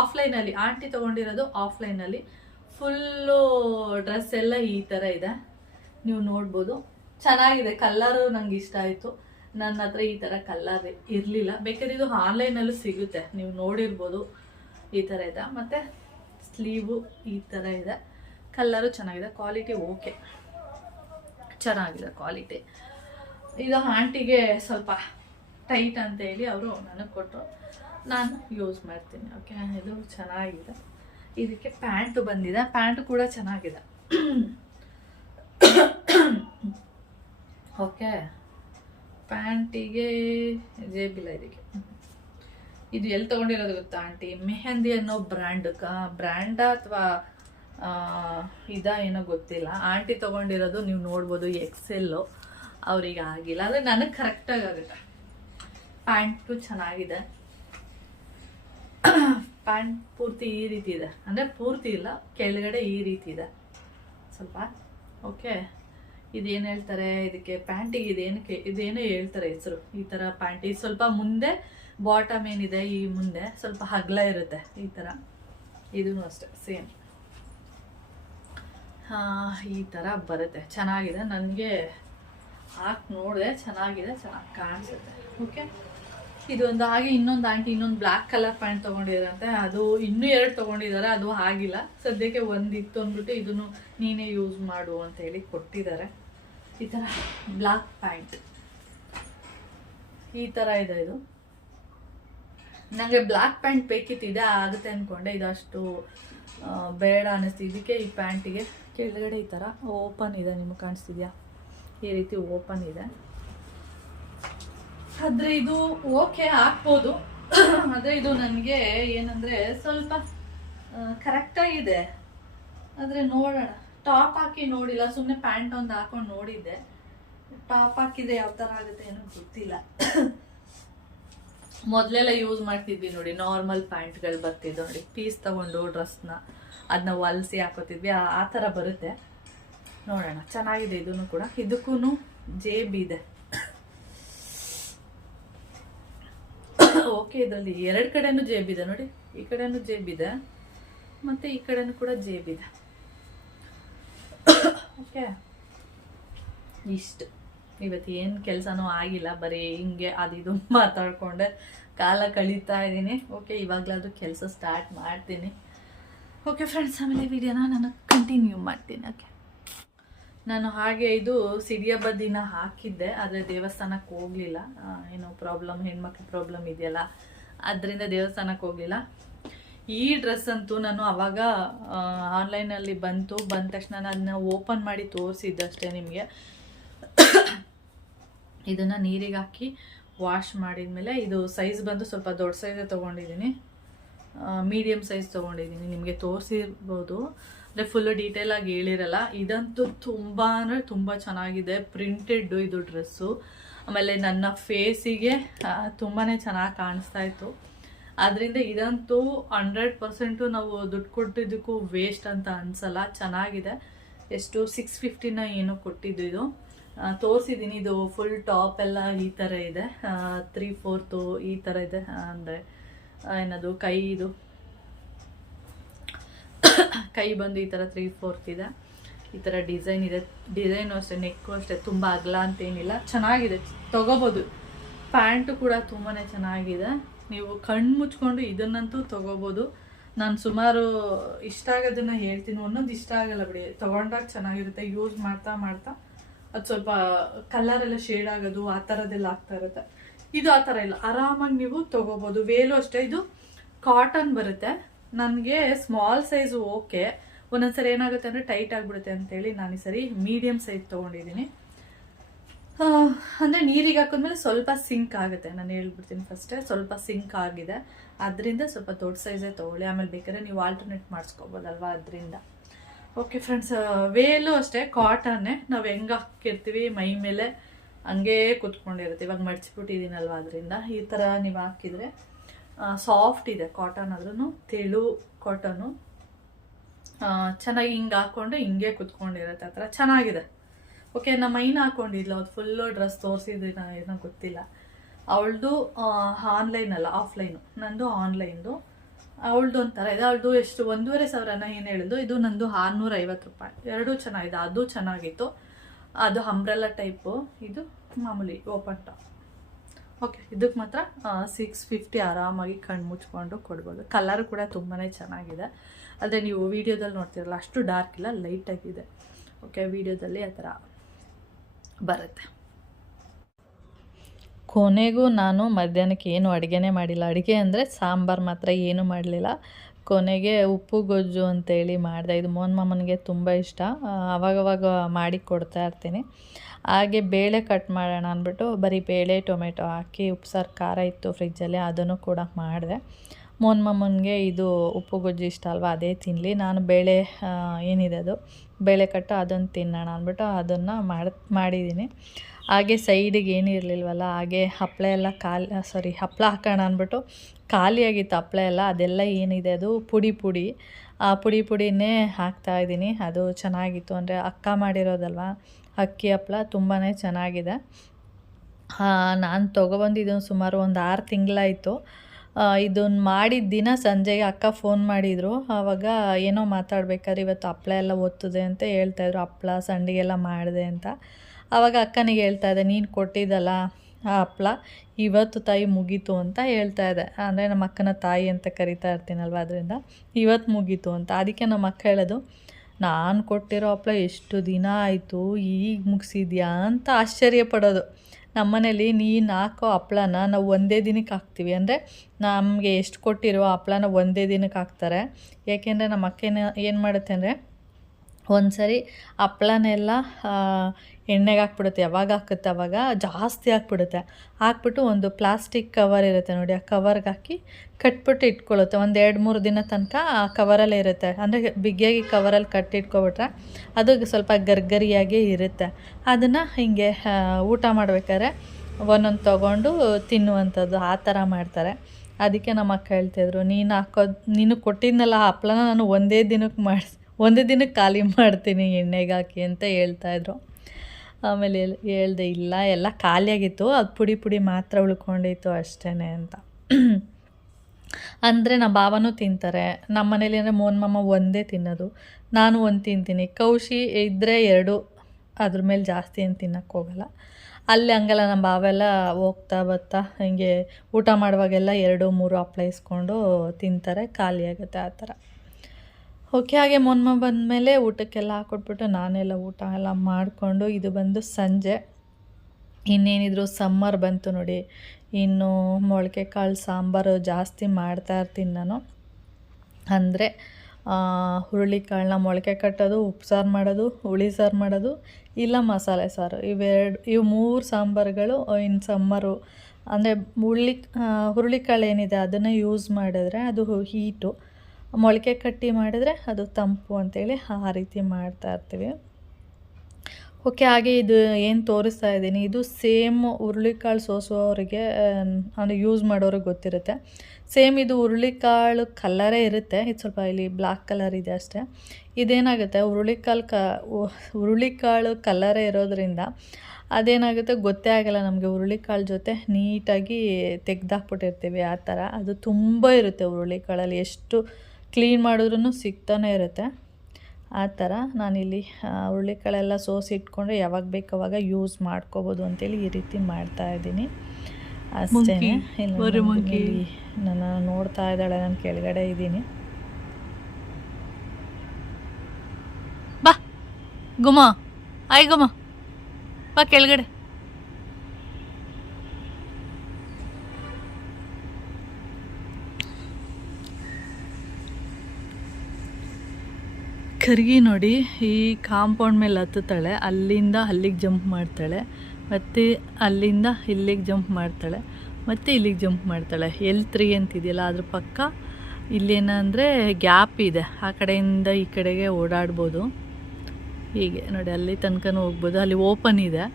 ಆಫ್ಲೈನಲ್ಲಿ, ಆಂಟಿ ತೊಗೊಂಡಿರೋದು ಆಫ್ಲೈನಲ್ಲಿ ಫುಲ್ಲು ಡ್ರೆಸ್ ಎಲ್ಲ ಈ ಥರ ಇದೆ, ನೀವು ನೋಡ್ಬೋದು. ಚೆನ್ನಾಗಿದೆ, ಕಲ್ಲರು ನಂಗೆ ಇಷ್ಟ ಆಯಿತು. ನನ್ನ ಹತ್ರ ಈ ಥರ ಕಲ್ಲರ್ ಇರಲಿಲ್ಲ, ಬೇಕಾದ್ರೆ ಇದು ಆನ್ಲೈನಲ್ಲೂ ಸಿಗುತ್ತೆ, ನೀವು ನೋಡಿರ್ಬೋದು. ಈ ಥರ ಇದೆ, ಮತ್ತು ಸ್ಲೀವು ಈ ಥರ ಇದೆ. ಕಲ್ಲರು ಚೆನ್ನಾಗಿದೆ, ಕ್ವಾಲಿಟಿ ಓಕೆ, ಚೆನ್ನಾಗಿದೆ ಕ್ವಾಲಿಟಿ. ಇದು ಆಂಟಿಗೆ ಸ್ವಲ್ಪ ಟೈಟ್ ಅಂತ ಹೇಳಿ ಅವರು ನನಗೆ ಕೊಟ್ಟರು, ನಾನು ಯೂಸ್ ಮಾಡ್ತೀನಿ. ಓಕೆ, ಇದು ಚೆನ್ನಾಗಿದೆ. ಇದಕ್ಕೆ ಪ್ಯಾಂಟು ಬಂದಿದೆ, ಪ್ಯಾಂಟು ಕೂಡ ಚೆನ್ನಾಗಿದೆ. ಓಕೆ, ಪ್ಯಾಂಟಿಗೆ ಜೇಬಿಲ್ಲ ಇದಕ್ಕೆ. ಇದು ಎಲ್ಲಿ ತೊಗೊಂಡಿರೋದು ಗೊತ್ತಾ ಆಂಟಿ? ಮೆಹಂದಿ ಅನ್ನೋ ಬ್ರ್ಯಾಂಡ ಅಥವಾ ಏನೋ ಗೊತ್ತಿಲ್ಲ. ಆಂಟಿ ತೊಗೊಂಡಿರೋದು ನೀವು ನೋಡ್ಬೋದು, ಎಕ್ಸೆಲ್ಲು. ಅವ್ರಿಗೆ ಆಗಿಲ್ಲ, ಅಂದರೆ ನನಗೆ ಕರೆಕ್ಟಾಗಿ ಆಗುತ್ತೆ. ಪ್ಯಾಂಟು ಚೆನ್ನಾಗಿದೆ, ಪ್ಯಾಂಟ್ ಪೂರ್ತಿ ಈ ರೀತಿ ಇದೆ, ಅಂದರೆ ಪೂರ್ತಿ ಇಲ್ಲ, ಕೆಳಗಡೆ ಈ ರೀತಿ ಇದೆ ಸ್ವಲ್ಪ. ಓಕೆ, ಇದೇನು ಹೇಳ್ತಾರೆ ಇದಕ್ಕೆ, ಪ್ಯಾಂಟಿಗೆ ಇದೇನೋ ಹೇಳ್ತಾರೆ ಹೆಸರು. ಈ ಥರ ಪ್ಯಾಂಟಿ ಸ್ವಲ್ಪ ಮುಂದೆ ಬಾಟಮ್ ಏನಿದೆ ಈ ಮುಂದೆ ಸ್ವಲ್ಪ ಹಗ್ಲ ಇರುತ್ತೆ ಈ ಥರ. ಇದೂ ಅಷ್ಟೇ ಸೇಮ್ ಈ ಥರ ಬರುತ್ತೆ, ಚೆನ್ನಾಗಿದೆ. ನನಗೆ ಹಾಕಿ ನೋಡಿದೆ, ಚೆನ್ನಾಗಿದೆ, ಚೆನ್ನಾಗಿ ಕಾಣಿಸುತ್ತೆ. ಓಕೆ, ಇದೊಂದು ಹಾಗೆ ಇನ್ನೊಂದು ಆಂಟಿ ಇನ್ನೊಂದು ಬ್ಲ್ಯಾಕ್ ಕಲರ್ ಪ್ಯಾಂಟ್ ತೊಗೊಂಡಿದ್ದಾರಂತೆ, ಅದು ಇನ್ನೂ 2 ತೊಗೊಂಡಿದ್ದಾರೆ, ಅದು ಆಗಿಲ್ಲ. ಸದ್ಯಕ್ಕೆ ಒಂದಿತ್ತು ಅಂದ್ಬಿಟ್ಟು ಇದನ್ನು ನೀನೇ ಯೂಸ್ ಮಾಡು ಅಂತ ಹೇಳಿ ಕೊಟ್ಟಿದ್ದಾರೆ. ಈ ಥರ ಬ್ಲ್ಯಾಕ್ ಪ್ಯಾಂಟ್ ಈ ಥರ ಇದೆ. ಇದು ನನಗೆ ಬ್ಲ್ಯಾಕ್ ಪ್ಯಾಂಟ್ ಬೇಕಿತ್ತು, ಇದೆ ಆಗುತ್ತೆ ಅಂದ್ಕೊಂಡೆ, ಇದಷ್ಟು ಬೇಡ ಅನ್ನಿಸ್ತು. ಇದಕ್ಕೆ ಈ ಪ್ಯಾಂಟಿಗೆ ಕೆಳಗಡೆ ಈ ಥರ ಓಪನ್ ಇದೆ, ನಿಮಗೆ ಕಾಣಿಸ್ತಿದ್ಯಾ? ಈ ರೀತಿ ಓಪನ್ ಇದೆ. ಆದರೆ ಇದು ಓಕೆ ಹಾಕ್ಬೋದು, ಆದರೆ ಇದು ನನಗೆ ಏನಂದರೆ ಸ್ವಲ್ಪ ಕರೆಕ್ಟಾಗಿದೆ. ಆದರೆ ನೋಡೋಣ, ಟಾಪ್ ಹಾಕಿ ನೋಡಿಲ್ಲ, ಸುಮ್ಮನೆ ಪ್ಯಾಂಟ್ ಒಂದು ಹಾಕೊಂಡು ನೋಡಿದ್ದೆ. ಟಾಪ್ ಹಾಕಿದೆ ಯಾವ ಥರ ಆಗುತ್ತೆ ಏನೋ ಗೊತ್ತಿಲ್ಲ. ಮೊದಲೆಲ್ಲ ಯೂಸ್ ಮಾಡ್ತಿದ್ವಿ ನೋಡಿ, ನಾರ್ಮಲ್ ಪ್ಯಾಂಟ್ಗಳು ಬರ್ತಿದ್ವು ನೋಡಿ, ಪೀಸ್ ತಗೊಂಡು ಡ್ರೆಸ್ನ ಅದನ್ನ ಹೊಲಿಸಿ ಹಾಕೋತಿದ್ವಿ, ಆ ಥರ ಬರುತ್ತೆ. ನೋಡೋಣ, ಚೆನ್ನಾಗಿದೆ ಇದೂ ಕೂಡ. ಇದಕ್ಕೂ ಜೇಬಿದೆ. ಓಕೆ, ಇದರಲ್ಲಿ 2 ಕಡೆನೂ ಜೇಬಿದೆ ನೋಡಿ, ಈ ಕಡೆನೂ ಜೇಬಿದೆ ಮತ್ತು ಈ ಕಡೆನೂ ಕೂಡ ಜೇಬಿದೆ. ಓಕೆ, ಇಷ್ಟು. ಇವತ್ತು ಏನು ಕೆಲಸನೂ ಆಗಿಲ್ಲ, ಬರೀ ಹಿಂಗೆ ಅದು ಮಾತಾಡ್ಕೊಂಡೆ ಕಾಲ ಕಳೀತಾ ಇದ್ದೀನಿ. ಓಕೆ, ಇವಾಗಲಾದ್ರೂ ಕೆಲಸ ಸ್ಟಾರ್ಟ್ ಮಾಡ್ತೀನಿ. ಓಕೆ ಫ್ರೆಂಡ್ಸ್, ಆಮೇಲೆ ವಿಡಿಯೋನ ನಾನು ಕಂಟಿನ್ಯೂ ಮಾಡ್ತೀನಿ. ಓಕೆ, ನಾನು ಹಾಗೆ ಇದು ಸಿಡಿಯಬ್ಬ ದಿನ ಹಾಕಿದ್ದೆ, ಆದರೆ ದೇವಸ್ಥಾನಕ್ಕೆ ಹೋಗಲಿಲ್ಲ. ಏನೋ ಪ್ರಾಬ್ಲಮ್, ಹೆಣ್ಮಕ್ಳು ಪ್ರಾಬ್ಲಮ್ ಇದೆಯಲ್ಲ, ಅದರಿಂದ ದೇವಸ್ಥಾನಕ್ಕೆ ಹೋಗಲಿಲ್ಲ. ಈ ಡ್ರೆಸ್ ಅಂತೂ ನಾನು ಆವಾಗ ಆನ್ಲೈನಲ್ಲಿ ಬಂದ ತಕ್ಷಣ ನಾನು ಅದನ್ನ ಓಪನ್ ಮಾಡಿ ತೋರಿಸಿದ್ದಷ್ಟೇ ನಿಮಗೆ. ಇದನ್ನು ನೀರಿಗೆ ಹಾಕಿ ವಾಶ್ ಮಾಡಿದ್ಮೇಲೆ, ಇದು ಸೈಜ್ ಬಂದು ಸ್ವಲ್ಪ ದೊಡ್ಡ ಸೈಜೇ ತೊಗೊಂಡಿದ್ದೀನಿ, ಮೀಡಿಯಮ್ ಸೈಜ್ ತೊಗೊಂಡಿದ್ದೀನಿ. ನಿಮಗೆ ತೋರಿಸಿರ್ಬೋದು, ಅಂದರೆ ಫುಲ್ಲು ಡೀಟೇಲಾಗಿ ಹೇಳಿರಲ್ಲ. ಇದಂತೂ ತುಂಬ ಅಂದರೆ ತುಂಬ ಚೆನ್ನಾಗಿದೆ, ಪ್ರಿಂಟೆಡ್ಡು ಇದು ಡ್ರೆಸ್ಸು. ಆಮೇಲೆ ನನ್ನ ಫೇಸಿಗೆ ತುಂಬಾ ಚೆನ್ನಾಗಿ ಕಾಣಿಸ್ತಾ ಇತ್ತು. ಅದರಿಂದ ಇದಂತೂ 100% ನಾವು ದುಡ್ಡು ಕೊಟ್ಟಿದ್ದಕ್ಕೂ ವೇಸ್ಟ್ ಅಂತ ಅನಿಸಲ್ಲ, ಚೆನ್ನಾಗಿದೆ. ಎಷ್ಟು 650 ಏನೋ ಕೊಟ್ಟಿದ್ದು. ಇದು ತೋರಿಸಿದ್ದೀನಿ. ಇದು ಫುಲ್ ಟಾಪ್ ಎಲ್ಲ ಈ ಥರ ಇದೆ, 3/4 ಈ ಥರ ಇದೆ. ಅಂದರೆ ಏನದು ಕೈ ಬಂದು ಈ ಥರ 3/4 ಇದೆ. ಈ ಥರ ಡಿಸೈನ್ ಇದೆ. ಡಿಸೈನು ಅಷ್ಟೇ, ನೆಕ್ಕು ಅಷ್ಟೇ, ತುಂಬ ಅಗಲ ಅಂತೇನಿಲ್ಲ, ಚೆನ್ನಾಗಿದೆ, ತೊಗೋಬೋದು. ಪ್ಯಾಂಟು ಕೂಡ ತುಂಬಾ ಚೆನ್ನಾಗಿದೆ. ನೀವು ಕಣ್ಣು ಮುಚ್ಕೊಂಡು ಇದನ್ನಂತೂ ತೊಗೋಬೋದು. ನಾನು ಸುಮಾರು ಇಷ್ಟ ಆಗೋದನ್ನು ಹೇಳ್ತೀನಿ, ಒಂದೊಂದು ಇಷ್ಟ ಆಗಲ್ಲ ಬಿಡಿ, ತೊಗೊಂಡಾಗ ಚೆನ್ನಾಗಿರುತ್ತೆ. ಯೂಸ್ ಮಾಡ್ತಾ ಅದು ಸ್ವಲ್ಪ ಕಲರೆಲ್ಲ ಶೇಡ್ ಆಗೋದು ಆ ಥರದ್ದೆಲ್ಲ ಆಗ್ತಾ ಇರುತ್ತೆ. ಇದು ಆ ಥರ ಇಲ್ಲ, ಆರಾಮಾಗಿ ನೀವು ತೊಗೋಬೋದು. ವೇಲು ಅಷ್ಟೇ, ಇದು ಕಾಟನ್ ಬರುತ್ತೆ. ನನಗೆ ಸ್ಮಾಲ್ ಸೈಜು ಓಕೆ, ಒಂದೊಂದ್ಸರಿ ಏನಾಗುತ್ತೆ ಅಂದರೆ ಟೈಟ್ ಆಗಿಬಿಡುತ್ತೆ ಅಂತೇಳಿ ನಾನು ಈ ಸರಿ ಮೀಡಿಯಮ್ ಸೈಜ್ ತೊಗೊಂಡಿದ್ದೀನಿ. ಅಂದರೆ ನೀರಿಗೆ ಹಾಕಿದ್ಮೇಲೆ ಸ್ವಲ್ಪ ಸಿಂಕ್ ಆಗುತ್ತೆ, ನಾನು ಹೇಳ್ಬಿಡ್ತೀನಿ ಫಸ್ಟೇ, ಸ್ವಲ್ಪ ಸಿಂಕ್ ಆಗಿದೆ. ಅದರಿಂದ ಸ್ವಲ್ಪ ದೊಡ್ಡ ಸೈಜೇ ತೊಗೊಳ್ಳಿ, ಆಮೇಲೆ ಬೇಕಾದ್ರೆ ನೀವು ಆಲ್ಟರ್ನೇಟ್ ಮಾಡಿಸ್ಕೋಬೋದಲ್ವ ಅದರಿಂದ. ಓಕೆ ಫ್ರೆಂಡ್ಸ್, ವೇಲು ಅಷ್ಟೇ ಕಾಟನ್ನೇ, ನಾವು ಹೆಂಗೆ ಹಾಕಿರ್ತೀವಿ ಮೈ ಮೇಲೆ ಹಂಗೇ ಕೂತ್ಕೊಂಡಿರುತ್ತೆ. ಇವಾಗ ಮಡ್ಚಿಬಿಟ್ಟಿದ್ದೀನಲ್ವ, ಅದರಿಂದ ಈ ಥರ ನೀವು ಹಾಕಿದರೆ ಸಾಫ್ಟ್ ಇದೆ. ಕಾಟನ್ ಆದ್ರೂ ತೆಳು ಕಾಟನು, ಚೆನ್ನಾಗಿ ಹಿಂಗೆ ಹಾಕ್ಕೊಂಡು ಹಿಂಗೆ ಕುತ್ಕೊಂಡಿರುತ್ತೆ, ಆ ಥರ ಚೆನ್ನಾಗಿದೆ. ಓಕೆ, ನಮ್ಮ ಮೈನ ಹಾಕ್ಕೊಂಡಿದ್ಲು, ಅದು ಫುಲ್ಲು ಡ್ರೆಸ್ ತೋರಿಸಿದ್ರಿ, ನಾನು ಏನೋ ಗೊತ್ತಿಲ್ಲ. ಅವಳದು ಆನ್ಲೈನ್ ಅಲ್ಲ, ಆಫ್ಲೈನು, ನಂದು ಆನ್ಲೈನ್ದು. ಅವಳದು ಒಂಥರ ಇದೆ. ಅವಳದು ಎಷ್ಟು 1,500 ಏನು ಹೇಳಿದ್ದು, ಇದು ನಂದು 650 ರೂಪಾಯಿ. ಎರಡೂ ಚೆನ್ನಾಗಿದೆ. ಅದು ಚೆನ್ನಾಗಿತ್ತು, ಅದು ಅಂಬ್ರೆಲಾ ಟೈಪು, ಇದು ಮಾಮೂಲಿ ಓಪನ್ ಟಾಪ್. ಓಕೆ, ಇದಕ್ಕೆ ಮಾತ್ರ 650 ಆರಾಮಾಗಿ ಕಣ್ಣು ಮುಚ್ಕೊಂಡು ಕೊಡ್ಬೋದು. ಕಲರ್ ಕೂಡ ತುಂಬಾ ಚೆನ್ನಾಗಿದೆ. ಅದೇ ನೀವು ವೀಡಿಯೋದಲ್ಲಿ ನೋಡ್ತಿರಲ್ಲ, ಅಷ್ಟು ಡಾರ್ಕ್ ಇಲ್ಲ, ಲೈಟಾಗಿದೆ. ಓಕೆ, ವೀಡಿಯೋದಲ್ಲಿ ಆ ಥರ ಬರುತ್ತೆ. ಕೊನೆಗೂ ನಾನು ಮಧ್ಯಾಹ್ನಕ್ಕೆ ಏನು ಅಡುಗೆನೇ ಮಾಡಿಲ್ಲ. ಅಡುಗೆ ಅಂದರೆ ಸಾಂಬಾರು ಮಾತ್ರ ಏನೂ ಮಾಡಲಿಲ್ಲ. ಕೊನೆಗೆ ಉಪ್ಪು ಗೊಜ್ಜು ಅಂತೇಳಿ ಮಾಡಿದೆ. ಇದು ಮೋಹನ್ ಮಾಮನಿಗೆ ತುಂಬ ಇಷ್ಟ, ಆವಾಗವಾಗ ಮಾಡಿ ಕೊಡ್ತಾ ಇರ್ತೀನಿ. ಹಾಗೆ ಬೇಳೆ ಕಟ್ ಮಾಡೋಣ ಅಂದ್ಬಿಟ್ಟು ಬರೀ ಬೇಳೆ ಟೊಮೆಟೊ ಹಾಕಿ ಉಪ್ಸಾರು ಖಾರ ಇತ್ತು ಫ್ರಿಜ್ಜಲ್ಲಿ, ಅದನ್ನು ಕೂಡ ಮಾಡಿದೆ. ಮೋಹನ್ ಮಾಮನಿಗೆ ಇದು ಉಪ್ಪು ಗೊಜ್ಜು ಇಷ್ಟ ಅಲ್ವಾ, ಅದೇ ತಿನ್ನಲಿ. ನಾನು ಬೇಳೆ ಏನಿದೆ ಅದು ಬೇಳೆ ಕಟ್ಟು ಅದನ್ನು ತಿನ್ನೋಣ ಅಂದ್ಬಿಟ್ಟು ಅದನ್ನು ಮಾಡಿದ್ದೀನಿ. ಹಾಗೆ ಸೈಡಿಗೆ ಏನೂ ಇರಲಿಲ್ವಲ್ಲ, ಹಾಗೆ ಹಪ್ಪಳ ಎಲ್ಲ ಹಪ್ಪಳ ಹಾಕೋಣ ಅಂದ್ಬಿಟ್ಟು ಖಾಲಿಯಾಗಿತ್ತು ಹಪ್ಪಳ ಎಲ್ಲ. ಅದೆಲ್ಲ ಏನಿದೆ ಅದು ಪುಡಿ ಆ ಪುಡಿನೇ ಹಾಕ್ತಾಯಿದ್ದೀನಿ. ಅದು ಚೆನ್ನಾಗಿತ್ತು, ಅಂದರೆ ಅಕ್ಕ ಮಾಡಿರೋದಲ್ವ ಅಕ್ಕಿ ಹಪ್ಪಳ, ತುಂಬಾ ಚೆನ್ನಾಗಿದೆ. ನಾನು ತೊಗೊಬಂದಿದ್ದು ಸುಮಾರು ಒಂದು 6 ತಿಂಗಳಾಯಿತು. ಇದನ್ನು ಮಾಡಿದ ದಿನ ಸಂಜೆಗೆ ಅಕ್ಕ ಫೋನ್ ಮಾಡಿದರು. ಆವಾಗ ಏನೋ ಮಾತಾಡ್ಬೇಕಾದ್ರೆ ಇವತ್ತು ಹಪ್ಪಳ ಎಲ್ಲ ಒತ್ತದೆ ಅಂತ ಹೇಳ್ತಾಯಿದ್ರು. ಹಪ್ಪಳ ಸಂಡಿಗೆ ಎಲ್ಲ ಮಾಡಿದೆ ಅಂತ. ಆವಾಗ ಅಕ್ಕನಿಗೆ ಹೇಳ್ತಾಯಿದ್ದೆ, ನೀನು ಕೊಟ್ಟಿದ್ದಲ್ಲ ಆ ಹಪ್ಪಳ ಇವತ್ತು ತಾಯಿ ಮುಗೀತು ಅಂತ ಹೇಳ್ತಾಯಿದ್ದೆ. ಅಂದರೆ ನಮ್ಮ ಅಕ್ಕನ ತಾಯಿ ಅಂತ ಕರಿತಾ ಇರ್ತೀನಲ್ವ, ಅದರಿಂದ ಇವತ್ತು ಮುಗೀತು ಅಂತ. ಅದಕ್ಕೆ ನಮ್ಮ ಅಕ್ಕ ಹೇಳೋದು, ನಾನು ಕೊಟ್ಟಿರೋ ಹಪ್ಪಳ ಎಷ್ಟು ದಿನ ಆಯಿತು, ಈಗ ಮುಗಿಸಿದ್ಯಾ ಅಂತ ಆಶ್ಚರ್ಯ ಪಡೋದು. ನಮ್ಮನೇಲಿ ನೀನು ಹಾಕೋ ಹಪ್ಪಳನ ನಾವು ಒಂದೇ ದಿನಕ್ಕೆ ಹಾಕ್ತೀವಿ, ಅಂದರೆ ನಮಗೆ ಎಷ್ಟು ಕೊಟ್ಟಿರೋ ಹಪ್ಪಳನ ಒಂದೇ ದಿನಕ್ಕೆ ಹಾಕ್ತಾರೆ. ಏಕೆಂದರೆ ನಮ್ಮ ಅಕ್ಕ ಏನು ಮಾಡುತ್ತೆ ಅಂದರೆ, ಒಂದು ಸರಿ ಹಪ್ಪಳನೆಲ್ಲ ಎಣ್ಣೆಗೆ ಹಾಕ್ಬಿಡುತ್ತೆ. ಯಾವಾಗ ಹಾಕುತ್ತೆ ಅವಾಗ ಜಾಸ್ತಿ ಹಾಕ್ಬಿಡುತ್ತೆ. ಹಾಕ್ಬಿಟ್ಟು ಒಂದು ಪ್ಲಾಸ್ಟಿಕ್ ಕವರ್ ಇರುತ್ತೆ ನೋಡಿ, ಆ ಕವರ್ಗೆ ಹಾಕಿ ಕಟ್ಬಿಟ್ಟು ಇಟ್ಕೊಳ್ಳುತ್ತೆ. ಒಂದು 2-3 ದಿನ ತನಕ ಆ ಕವರಲ್ಲೇ ಇರುತ್ತೆ. ಅಂದರೆ ಬಿಗಿಯಾಗಿ ಕವರಲ್ಲಿ ಕಟ್ಟಿಟ್ಕೊಬಿಟ್ರೆ ಅದು ಸ್ವಲ್ಪ ಗರ್ಗರಿಯಾಗಿ ಇರುತ್ತೆ. ಅದನ್ನು ಹೀಗೆ ಊಟ ಮಾಡಬೇಕಾದ್ರೆ ಒಂದೊಂದು ತೊಗೊಂಡು ತಿನ್ನುವಂಥದ್ದು, ಆ ಥರ ಮಾಡ್ತಾರೆ. ಅದಕ್ಕೆ ನಮ್ಮ ಅಕ್ಕ ಹೇಳ್ತಾಯಿದ್ರು, ನೀನು ಕೊಟ್ಟಿದ್ನಲ್ಲ ಆ ಹಪ್ಪಳನ ನಾನು ಒಂದೇ ದಿನಕ್ಕೆ ಖಾಲಿ ಮಾಡ್ತೀನಿ ಎಣ್ಣೆಗೆ ಹಾಕಿ ಅಂತ ಹೇಳ್ತಾಯಿದ್ರು. ಆಮೇಲೆ ಹೇಳ್ದೆ, ಇಲ್ಲ ಎಲ್ಲ ಖಾಲಿಯಾಗಿತ್ತು, ಅದು ಪುಡಿ ಮಾತ್ರ ಉಳ್ಕೊಂಡಿತ್ತು ಅಷ್ಟೇ ಅಂತ. ಅಂದರೆ ನಮ್ಮ ಭಾವನೂ ತಿಂತಾರೆ. ನಮ್ಮ ಮನೇಲಿ ಅಂದರೆ ಮೋಹನ್ ಮಾಮ ಒಂದೇ ತಿನ್ನೋದು, ನಾನು ಒಂದು ತಿಂತೀನಿ. ಕೌಶಿ ಇದ್ದರೆ 2, ಅದ್ರ ಮೇಲೆ ಜಾಸ್ತಿ ಏನು ತಿನ್ನೋಕ್ಕೆ ಹೋಗಲ್ಲ. ಅಲ್ಲಿ ಹಂಗಲ್ಲ, ನಮ್ಮ ಭಾವೆಲ್ಲ ಹೋಗ್ತಾ ಬರ್ತಾ ಹಿಂಗೆ ಊಟ ಮಾಡುವಾಗೆಲ್ಲ 2-3 ಹಪ್ಪಳ ಇಸ್ಕೊಂಡು ತಿಂತಾರೆ, ಖಾಲಿ ಆಗುತ್ತೆ ಆ ಥರ. ಓಕೆ, ಹಾಗೆ ಮೊನ್ನೆ ಬಂದಮೇಲೆ ಊಟಕ್ಕೆಲ್ಲ ಹಾಕ್ಕೊಟ್ಬಿಟ್ಟು ನಾನೆಲ್ಲ ಊಟ ಎಲ್ಲ ಮಾಡಿಕೊಂಡು, ಇದು ಬಂದು ಸಂಜೆ. ಇನ್ನೇನಿದ್ರು ಸಮ್ಮರ್ ಬಂತು ನೋಡಿ, ಇನ್ನು ಮೊಳಕೆ ಕಾಳು ಸಾಂಬಾರು ಜಾಸ್ತಿ ಮಾಡ್ತಾಯಿರ್ತೀನಿ ನಾನು. ಅಂದರೆ ಹುರುಳಿಕಾಳನ್ನ ಮೊಳಕೆ ಕಟ್ಟೋದು, ಉಪ್ಸಾರು ಮಾಡೋದು, ಹುಳಿ ಸಾರು ಮಾಡೋದು, ಇಲ್ಲ ಮಸಾಲೆ ಸಾರು, ಇವು 3 ಸಾಂಬಾರುಗಳು ಇನ್ನು ಸಮ್ಮರು. ಅಂದರೆ ಹುರುಳಿಕಾಳು ಏನಿದೆ ಅದನ್ನು ಯೂಸ್ ಮಾಡಿದ್ರೆ ಅದು ಹೀಟು, ಮೊಳಕೆ ಕಟ್ಟಿ ಮಾಡಿದ್ರೆ ಅದು ತಂಪು ಅಂತೇಳಿ ಆ ರೀತಿ ಮಾಡ್ತಾಯಿರ್ತೀವಿ. ಓಕೆ, ಹಾಗೆ ಇದು ಏನು ತೋರಿಸ್ತಾ ಇದ್ದೀನಿ ಇದು ಸೇಮ್ ಹುರುಳಿಕಾಳು ಸೋಸೋರಿಗೆ ಅಂದರೆ ಯೂಸ್ ಮಾಡೋರಿಗೆ ಗೊತ್ತಿರುತ್ತೆ. ಸೇಮ್ ಇದು ಹುರುಳಿಕಾಳು ಕಲ್ಲರೇ ಇರುತ್ತೆ, ಇದು ಸ್ವಲ್ಪ ಇಲ್ಲಿ ಬ್ಲ್ಯಾಕ್ ಕಲರ್ ಇದೆ ಅಷ್ಟೇ. ಇದೇನಾಗುತ್ತೆ, ಹುರುಳಿಕಾಳು ಕಲ್ಲರೇ ಇರೋದ್ರಿಂದ ಅದೇನಾಗುತ್ತೆ ಗೊತ್ತೇ ಆಗಲ್ಲ ನಮಗೆ. ಹುರುಳಿಕಾಳು ಜೊತೆ ನೀಟಾಗಿ ತೆಗ್ದಾಕ್ಬಿಟ್ಟಿರ್ತೀವಿ ಆ ಥರ. ಅದು ತುಂಬ ಇರುತ್ತೆ ಹುರುಳಿಕಾಳಲ್ಲಿ, ಎಷ್ಟು ಕ್ಲೀನ್ ಮಾಡಿದ್ರೂ ಸಿಗ್ತಾನೆ ಇರುತ್ತೆ. ಆ ಥರ ನಾನಿಲ್ಲಿ ಹುರುಳಿಕಾಳೆಲ್ಲ ಸೋಸಿಟ್ಕೊಂಡ್ರೆ ಯಾವಾಗ ಬೇಕು ಅವಾಗ ಯೂಸ್ ಮಾಡ್ಕೋಬೋದು ಅಂತೇಳಿ ಈ ರೀತಿ ಮಾಡ್ತಾಯಿದ್ದೀನಿ ಅಷ್ಟೇ. ನನ್ನ ನೋಡ್ತಾ ಇದ್ದಾಳೆ, ನಾನು ಕೆಳಗಡೆ ಇದ್ದೀನಿ. ಬಾ ಗುಮ್ಮ, ಗುಮ್ಮ ಬಾ ಕೆಳಗಡೆ. ಕರ್ಗಿ ನೋಡಿ, ಈ ಕಾಂಪೌಂಡ್ ಮೇಲೆ ಹತ್ತುತ್ತಾಳೆ, ಅಲ್ಲಿಂದ ಅಲ್ಲಿಗೆ ಜಂಪ್ ಮಾಡ್ತಾಳೆ, ಮತ್ತು ಅಲ್ಲಿಂದ ಇಲ್ಲಿಗೆ ಜಂಪ್ ಮಾಡ್ತಾಳೆ, ಮತ್ತು ಇಲ್ಲಿಗೆ ಜಂಪ್ ಮಾಡ್ತಾಳೆ. L3 ಅಂತಿದೆಯಲ್ಲ ಅದ್ರ ಪಕ್ಕ ಇಲ್ಲೇನಂದರೆ ಗ್ಯಾಪ್ ಇದೆ, ಆ ಕಡೆಯಿಂದ ಈ ಕಡೆಗೆ ಓಡಾಡ್ಬೋದು. ಹೀಗೆ ನೋಡಿ, ಅಲ್ಲಿ ತನಕನೂ ಹೋಗ್ಬೋದು, ಅಲ್ಲಿ ಓಪನ್ ಇದೆ.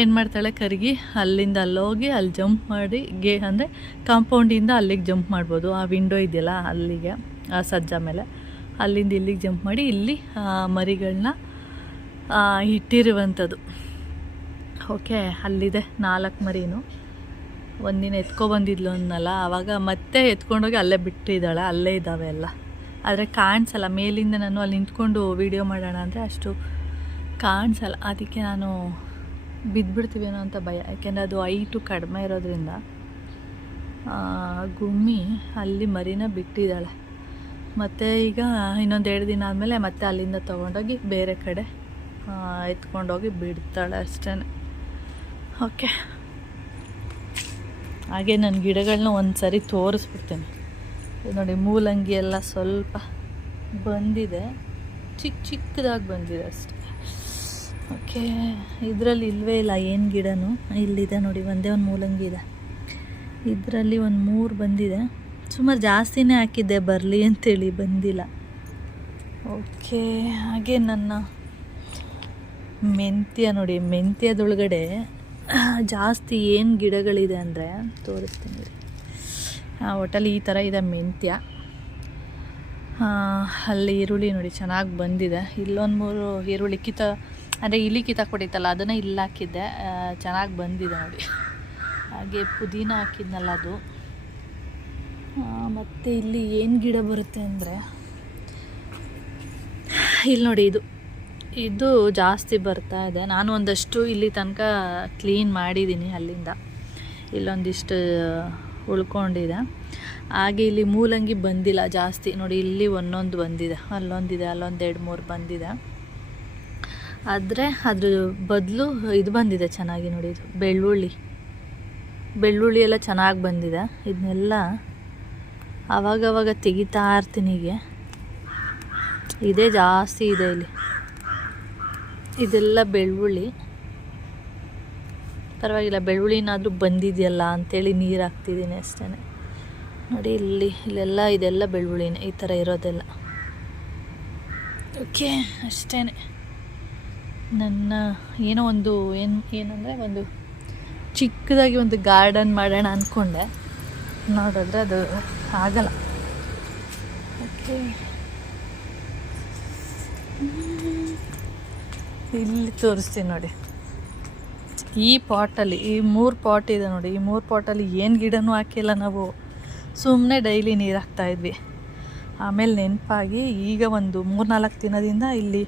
ಏನು ಮಾಡ್ತಾಳೆ ಕರ್ಗಿ, ಅಲ್ಲಿಂದ ಅಲ್ಲೋಗಿ ಅಲ್ಲಿ ಜಂಪ್ ಮಾಡಿ ಅಂದರೆ ಕಾಂಪೌಂಡಿಂದ ಅಲ್ಲಿಗೆ ಜಂಪ್ ಮಾಡ್ಬೋದು. ಆ ವಿಂಡೋ ಇದೆಯಲ್ಲ ಅಲ್ಲಿಗೆ, ಆ ಸಜ್ಜಾ ಮೇಲೆ, ಅಲ್ಲಿಂದ ಇಲ್ಲಿಗೆ ಜಂಪ್ ಮಾಡಿ ಇಲ್ಲಿ ಮರಿಗಳನ್ನ ಇಟ್ಟಿರುವಂಥದ್ದು. ಓಕೆ, ಅಲ್ಲಿದೆ 4 ಮರಿನೂ. ಒಂದಿನ ಎತ್ಕೊಬಂದಿದ್ಲು ಅನ್ನಲ್ಲ, ಆವಾಗ ಮತ್ತೆ ಎತ್ಕೊಂಡೋಗಿ ಅಲ್ಲೇ ಬಿಟ್ಟಿದ್ದಾಳೆ, ಅಲ್ಲೇ ಇದ್ದಾವೆ ಎಲ್ಲ. ಆದರೆ ಕಾಣಿಸಲ್ಲ, ಮೇಲಿಂದ ನಾನು ಅಲ್ಲಿ ನಿಂತ್ಕೊಂಡು ವೀಡಿಯೋ ಮಾಡೋಣ ಅಂದರೆ ಅಷ್ಟು ಕಾಣಿಸಲ್ಲ. ಅದಕ್ಕೆ ನಾನು ಬಿದ್ದುಬಿಡ್ತೀವೇನೋ ಅಂತ ಭಯ, ಯಾಕೆಂದರೆ ಅದು ಹೈಟು ಕಡಿಮೆ ಇರೋದ್ರಿಂದ. ಗುಮ್ಮಿ ಅಲ್ಲಿ ಮರಿನ ಬಿಟ್ಟಿದ್ದಾಳೆ. ಮತ್ತು ಈಗ ಇನ್ನೊಂದು 2 ದಿನ ಆದಮೇಲೆ ಮತ್ತೆ ಅಲ್ಲಿಂದ ತೊಗೊಂಡೋಗಿ ಬೇರೆ ಕಡೆ ಎತ್ಕೊಂಡೋಗಿ ಬಿಡ್ತಾಳೆ ಅಷ್ಟೇ. ಓಕೆ, ಹಾಗೆ ನನ್ನ ಗಿಡಗಳನ್ನ ಒಂದು ಸರಿ ತೋರಿಸ್ಬಿಡ್ತೇನೆ. ನೋಡಿ, ಮೂಲಂಗಿ ಎಲ್ಲ ಸ್ವಲ್ಪ ಬಂದಿದೆ, ಚಿಕ್ಕದಾಗಿ ಬಂದಿದೆ ಅಷ್ಟೆ. ಓಕೆ, ಇದರಲ್ಲಿ ಇಲ್ಲವೇ ಇಲ್ಲ ಏನು ಗಿಡನೂ. ಇಲ್ಲಿದೆ ನೋಡಿ, ಒಂದೇ ಒಂದು ಮೂಲಂಗಿ ಇದೆ. ಇದರಲ್ಲಿ ಒಂದು 3 ಬಂದಿದೆ. ಸುಮಾರು ಜಾಸ್ತಿನೇ ಹಾಕಿದ್ದೆ ಬರಲಿ ಅಂತೇಳಿ, ಬಂದಿಲ್ಲ. ಓಕೆ, ಹಾಗೆ ನನ್ನ ಮೆಂತ್ಯ ನೋಡಿ, ಮೆಂತ್ಯದೊಳಗಡೆ ಜಾಸ್ತಿ ಏನು ಗಿಡಗಳಿದೆ ಅಂದರೆ ತೋರಿಸ್ತೀನಿ. ಒಟ್ಟಲ್ಲಿ ಈ ಥರ ಇದೆ ಮೆಂತ್ಯ. ಅಲ್ಲಿ ಈರುಳ್ಳಿ ನೋಡಿ ಚೆನ್ನಾಗಿ ಬಂದಿದೆ. ಇಲ್ಲೊಂದು 3 ಈರುಳ್ಳಿ ಅಂದರೆ ಇಲಿ ಕಿತ್ತಾಕ್ಬಿಟ್ಟಿತ್ತಲ್ಲ, ಅದನ್ನು ಇಲ್ಲಿ ಹಾಕಿದ್ದೆ, ಚೆನ್ನಾಗಿ ಬಂದಿದೆ ನೋಡಿ. ಹಾಗೆ ಪುದೀನ ಹಾಕಿದ್ನಲ್ಲ ಅದು. ಮತ್ತು ಇಲ್ಲಿ ಏನು ಗಿಡ ಬರುತ್ತೆ ಅಂದರೆ, ಇಲ್ಲಿ ನೋಡಿ, ಇದು ಜಾಸ್ತಿ ಬರ್ತಾ ಇದೆ. ನಾನು ಒಂದಷ್ಟು ಇಲ್ಲಿ ತನಕ ಕ್ಲೀನ್ ಮಾಡಿದ್ದೀನಿ, ಅಲ್ಲಿಂದ ಇಲ್ಲೊಂದಿಷ್ಟು ಉಳ್ಕೊಂಡಿದೆ. ಹಾಗೆ ಇಲ್ಲಿ ಮೂಲಂಗಿ ಬಂದಿಲ್ಲ ಜಾಸ್ತಿ ನೋಡಿ, ಇಲ್ಲಿ ಒಂದೊಂದು ಬಂದಿದೆ, ಅಲ್ಲೊಂದಿದೆ, ಅಲ್ಲೊಂದು 2-3 ಬಂದಿದೆ. ಆದರೆ ಅದ್ರ ಬದಲು ಇದು ಬಂದಿದೆ ಚೆನ್ನಾಗಿ ನೋಡಿ, ಇದು ಬೆಳ್ಳುಳ್ಳಿ ಎಲ್ಲ ಚೆನ್ನಾಗಿ ಬಂದಿದೆ. ಇದನ್ನೆಲ್ಲ ಆವಾಗವಾಗ ತೆಗಿತಾ ಇರ್ತೀನಿ. ಹೀಗೆ ಇದೇ ಜಾಸ್ತಿ ಇದೆ ಇಲ್ಲಿ, ಇದೆಲ್ಲ ಬೆಳ್ಳುಳ್ಳಿ. ಪರವಾಗಿಲ್ಲ, ಬೆಳ್ಳುಳ್ಳಿನಾದರೂ ಬಂದಿದೆಯಲ್ಲ ಅಂಥೇಳಿ ನೀರು ಹಾಕ್ತಿದ್ದೀನಿ ಅಷ್ಟೇ. ನೋಡಿ, ಇದೆಲ್ಲ ಬೆಳ್ಳುಳ್ಳಿನೇ, ಈ ಥರ ಇರೋದೆಲ್ಲ. ಓಕೆ, ಅಷ್ಟೇ. ನನ್ನ ಏನೋ ಒಂದು ಏನಂದರೆ ಒಂದು ಚಿಕ್ಕದಾಗಿ ಒಂದು ಗಾರ್ಡನ್ ಮಾಡೋಣ ಅಂದ್ಕೊಂಡೆ, ನೋಡಿದ್ರೆ ಅದು ಆಗಲ್ಲ. ಓಕೆ, ಇಲ್ಲಿ ತೋರಿಸ್ತೀನಿ ನೋಡಿ. ಈ ಪಾಟಲ್ಲಿ ಈ 3 ಪಾಟ್ ಇದೆ ನೋಡಿ. ಈ 3 ಪಾಟಲ್ಲಿ ಏನು ಗಿಡನೂ ಹಾಕಿಲ್ಲ ನಾವು, ಸುಮ್ಮನೆ ಡೈಲಿ ನೀರು ಹಾಕ್ತಾಯಿದ್ವಿ. ಆಮೇಲೆ ನೆನಪಾಗಿ ಈಗ ಒಂದು 3-4 ದಿನದಿಂದ ಇಲ್ಲಿ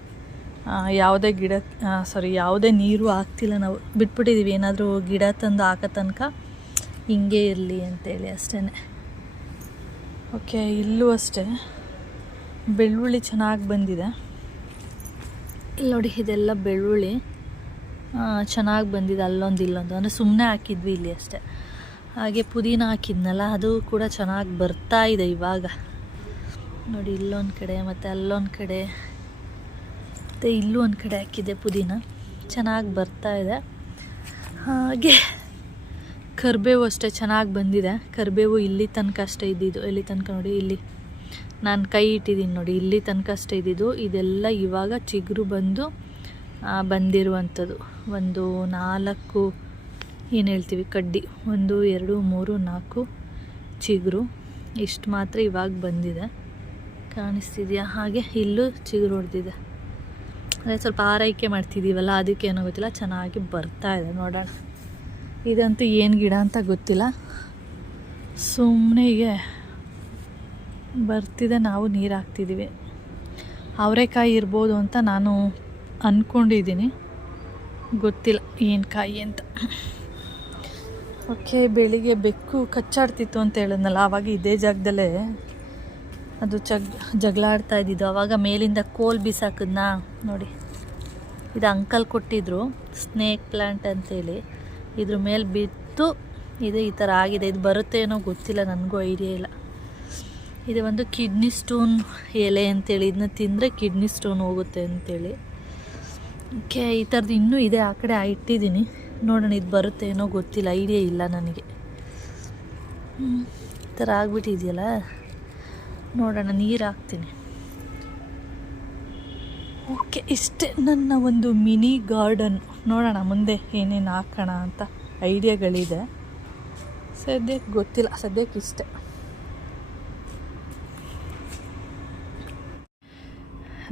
ಯಾವುದೇ ನೀರು ಹಾಕ್ತಿಲ್ಲ ನಾವು, ಬಿಟ್ಬಿಟ್ಟಿದ್ದೀವಿ. ಏನಾದರೂ ಗಿಡ ತಂದು ಹಾಕೋ ತನಕ ಹಿಂಗೆ ಇರಲಿ ಅಂತೇಳಿ ಅಷ್ಟೇ. ಓಕೆ, ಇಲ್ಲೂ ಅಷ್ಟೇ ಬೆಳ್ಳುಳ್ಳಿ ಚೆನ್ನಾಗಿ ಬಂದಿದೆ. ಇಲ್ಲಿ ನೋಡಿ, ಇದೆಲ್ಲ ಬೆಳ್ಳುಳ್ಳಿ ಚೆನ್ನಾಗಿ ಬಂದಿದೆ, ಅಲ್ಲೊಂದು ಇಲ್ಲೊಂದು, ಅಂದರೆ ಸುಮ್ಮನೆ ಹಾಕಿದ್ವಿ ಇಲ್ಲಿ ಅಷ್ಟೇ. ಹಾಗೆ ಪುದೀನ ಹಾಕಿದ್ನಲ್ಲ, ಅದು ಕೂಡ ಚೆನ್ನಾಗಿ ಬರ್ತಾ ಇದೆ ಇವಾಗ ನೋಡಿ. ಇಲ್ಲೊಂದು ಕಡೆ ಮತ್ತು ಅಲ್ಲೊಂದು ಕಡೆ ಮತ್ತು ಇಲ್ಲೂ ಒಂದು ಕಡೆ ಹಾಕಿದ್ದೆ ಪುದೀನ, ಚೆನ್ನಾಗಿ ಬರ್ತಾ ಇದೆ. ಹಾಗೆ ಕರಿಬೇವು ಅಷ್ಟೇ ಚೆನ್ನಾಗಿ ಬಂದಿದೆ. ಕರಿಬೇವು ಇಲ್ಲಿ ತನಕ ಅಷ್ಟೇ ಇದ್ದಿದ್ದು, ಇಲ್ಲಿ ತನಕ ನೋಡಿ, ಇಲ್ಲಿ ನಾನು ಕೈ ಇಟ್ಟಿದ್ದೀನಿ ನೋಡಿ, ಇಲ್ಲಿ ತನಕ ಅಷ್ಟೇ ಇದ್ದಿದ್ದು. ಇದೆಲ್ಲ ಇವಾಗ ಚಿಗುರು ಬಂದಿರುವಂಥದ್ದು. ಒಂದು 4 ಏನು ಹೇಳ್ತೀವಿ ಕಡ್ಡಿ, 1 2 3 4 ಚಿಗುರು, ಇಷ್ಟು ಮಾತ್ರ ಇವಾಗ ಬಂದಿದೆ, ಕಾಣಿಸ್ತಿದೆಯಾ? ಹಾಗೆ ಇಲ್ಲೂ ಚಿಗುರು ಹೊಡೆದಿದೆ. ಅದೇ ಸ್ವಲ್ಪ ಆರೈಕೆ ಮಾಡ್ತಿದ್ದೀವಲ್ಲ, ಅದಕ್ಕೆ ಏನೋ ಗೊತ್ತಿಲ್ಲ, ಚೆನ್ನಾಗಿ ಬರ್ತಾ ಇದೆ. ನೋಡೋಣ, ಇದಂತೂ ಏನು ಗಿಡ ಅಂತ ಗೊತ್ತಿಲ್ಲ, ಸುಮ್ಮನೆ ಹೀಗೆ ಬರ್ತಿದೆ. ನಾವು ನೀರು ಹಾಕ್ತಿದ್ದೀವಿ. ಅವರೆಕಾಯಿ ಇರ್ಬೋದು ಅಂತ ನಾನು ಅಂದ್ಕೊಂಡಿದ್ದೀನಿ, ಗೊತ್ತಿಲ್ಲ ಏನು ಕಾಯಿ ಅಂತ. ಓಕೆ, ಬೆಳಿಗ್ಗೆ ಬೆಕ್ಕು ಕಚ್ಚಾಡ್ತಿತ್ತು ಅಂತ ಹೇಳಿದ್ನಲ್ಲ, ಆವಾಗ ಇದೇ ಜಾಗದಲ್ಲೇ ಅದು ಜಗಳ ಆಡ್ತಾ ಇದ್ದಿದ್ದು. ಆವಾಗ ಮೇಲಿಂದ ಕೋಲ್ ಬಿಸಾಕಿದ್ನ ನೋಡಿ. ಇದು ಅಂಕಲ್ ಕೊಟ್ಟಿದ್ರು, ಸ್ನೇಕ್ ಪ್ಲ್ಯಾಂಟ್ ಅಂತೇಳಿ. ಇದ್ರ ಮೇಲೆ ಬಿದ್ದು ಇದು ಈ ಥರ ಆಗಿದೆ. ಇದು ಬರುತ್ತೆ ಏನೋ ಗೊತ್ತಿಲ್ಲ, ನನಗೂ ಐಡಿಯಾ ಇಲ್ಲ. ಇದು ಒಂದು ಕಿಡ್ನಿ ಸ್ಟೋನ್ ಎಲೆ ಅಂತೇಳಿ, ಇದನ್ನ ತಿಂದರೆ ಕಿಡ್ನಿ ಸ್ಟೋನ್ ಹೋಗುತ್ತೆ ಅಂತೇಳಿ. ಓಕೆ, ಈ ಥರದ್ದು ಇನ್ನೂ ಇದೆ, ಆ ಕಡೆ ಇಟ್ಟಿದ್ದೀನಿ. ನೋಡೋಣ, ಇದು ಬರುತ್ತೆ ಏನೋ ಗೊತ್ತಿಲ್ಲ, ಐಡಿಯಾ ಇಲ್ಲ ನನಗೆ. ಈ ಥರ ಆಗ್ಬಿಟ್ಟಿದೆಯಲ್ಲ, ನೋಡೋಣ, ನೀರು ಹಾಕ್ತೀನಿ. ಓಕೆ, ಇಷ್ಟೇ ನನ್ನ ಒಂದು ಮಿನಿ ಗಾರ್ಡನ್. ನೋಡೋಣ ಮುಂದೆ ಏನೇನು ಹಾಕೋಣ ಅಂತ ಐಡಿಯಾಗಳಿದೆ. ಸದ್ಯಕ್ಕೆ ಗೊತ್ತಿಲ್ಲ, ಸದ್ಯಕ್ಕೆ ಇಷ್ಟೇ.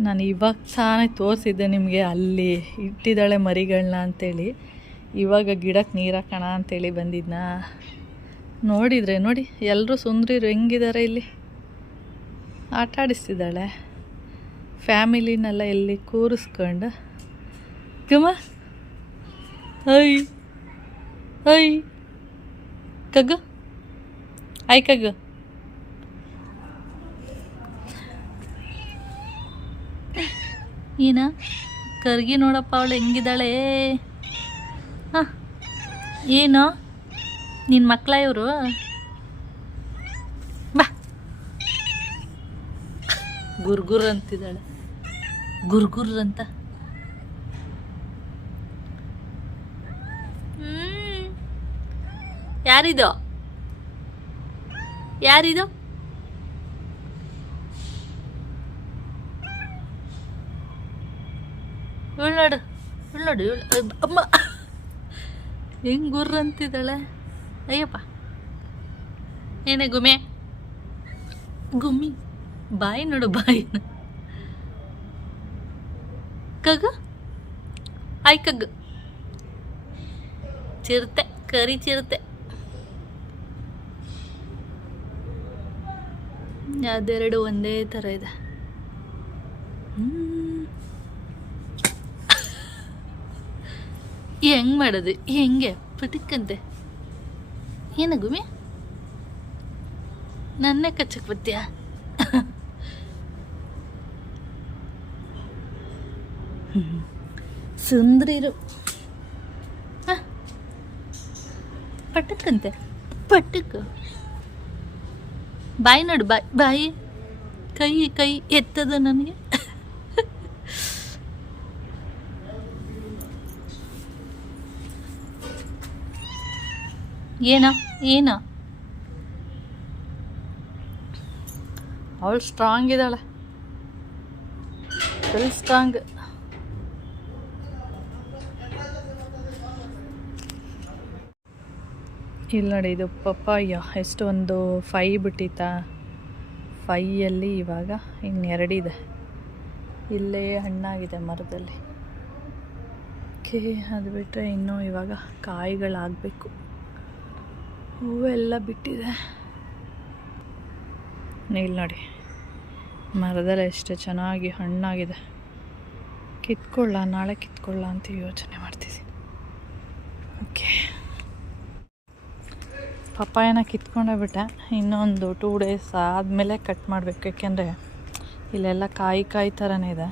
ನಾನು ಇವಾಗ ತಾನೇ ತೋರಿಸಿದ್ದೆ ನಿಮಗೆ, ಅಲ್ಲಿ ಇಟ್ಟಿದ್ದಾಳೆ ಮರಿಗಳನ್ನ ಅಂತೇಳಿ. ಇವಾಗ ಗಿಡಕ್ಕೆ ನೀರು ಹಾಕೋಣ ಅಂತೇಳಿ ಬಂದಿದ್ನ. ನೋಡಿದರೆ ನೋಡಿ ಎಲ್ಲರೂ ಸುಂದರಿರು ಹೆಂಗಿದ್ದಾರೆ ಇಲ್ಲಿ. ಆಟ ಆಡಿಸ್ತಿದ್ದಾಳೆ ಫ್ಯಾಮಿಲಿನೆಲ್ಲ ಎಲ್ಲಿ ಕೂರಿಸ್ಕೊಂಡು. ಗಮ ಐ ಐ ಕಗ್ಗು ಐ ಕಗ್ಗು. ಏನ ಕರ್ಗಿ ನೋಡಪ್ಪ ಅವಳು ಹೆಂಗಿದ್ದಾಳೆ. ಹಾಂ ಏನು ನಿನ್ನ ಮಕ್ಕಳ ಇವರು? ಬಾ ಗುರ್ಗುರ್ ಅಂತಿದ್ದಾಳೆ, ಗುರ್ಗುರ್ ಅಂತ. ಯಾರಿದು ಯಾರಿದು? ಇವಳು ನೋಡು ಇವಳು ನೋಡು ಇವಳು ಅಮ್ಮ ಹೆಂಗೆ ಗುರ್ರ ಅಂತಿದ್ದಾಳೆ. ಅಯ್ಯಪ್ಪ ಏನೇ ಗುಮ್ಮೆ ಗುಮ್ಮಿ ಬಾಯಿ ನೋಡು ಬಾಯಿನ. ಕಗ್ಗು ಆಯ್ ಕಗ್ಗು ಚಿರತೆ ಕರಿ ಚಿರತೆ. ಅದೆರಡು ಒಂದೇ ಥರ ಇದೆ. ಹೆಂಗೆ ಮಾಡೋದು ಹೆಂಗೆ ಪಟಕ್ಕಂತೆ. ಏನ ಗುಮ್ಮಿ ನನ್ನೇ ಕಚ್ಚಕ್ಕೆ ಬರ್ತೀಯ? ಸುಂದ್ರಿರು ಪಟಕ್ಕಂತೆ ಪಟಕ್. ಬಾಯಿ ನೋಡು ಬಾಯಿ ಬಾಯಿ ಕೈ ಕೈ ಎತ್ತದ ನನಗೆ. ಏನ ಏನ ಅವಳು ಸ್ಟ್ರಾಂಗ್ ಇದ್ದಾಳೆ, ಫುಲ್ ಸ್ಟ್ರಾಂಗ್. ಇಲ್ಲಿ ನೋಡಿ ಇದು ಪಪ್ಪಾಯ ಎಷ್ಟು ಒಂದು 5 ಬಿಟ್ಟಿತ್ತಾ. 5 ಇವಾಗ ಇನ್ನೆರಡಿದೆ. ಇಲ್ಲೇ ಹಣ್ಣಾಗಿದೆ ಮರದಲ್ಲಿ. ಓಕೆ ಅದು ಬಿಟ್ಟರೆ ಇನ್ನೂ ಇವಾಗ ಕಾಯಿಗಳಾಗಬೇಕು. ಹೂವೆಲ್ಲ ಬಿಟ್ಟಿದೆ. ಇಲ್ಲಿ ನೋಡಿ ಮರದಲ್ಲಿ ಎಷ್ಟು ಚೆನ್ನಾಗಿ ಹಣ್ಣಾಗಿದೆ. ನಾಳೆ ಕಿತ್ಕೊಳ್ಳ ಅಂತ ಯೋಚನೆ ಮಾಡ್ತಿದ್ದೀನಿ. ಓಕೆ ಪಪ್ಪಾಯನ ಕಿತ್ಕೊಂಡೇ ಬಿಟ್ಟೆ. ಇನ್ನೊಂದು 2 ಡೇಸ್ ಆದಮೇಲೆ ಕಟ್ ಮಾಡಬೇಕು. ಯಾಕೆಂದರೆ ಇಲ್ಲೆಲ್ಲ ಕಾಯಿ ಥರನೇ ಇದೆ,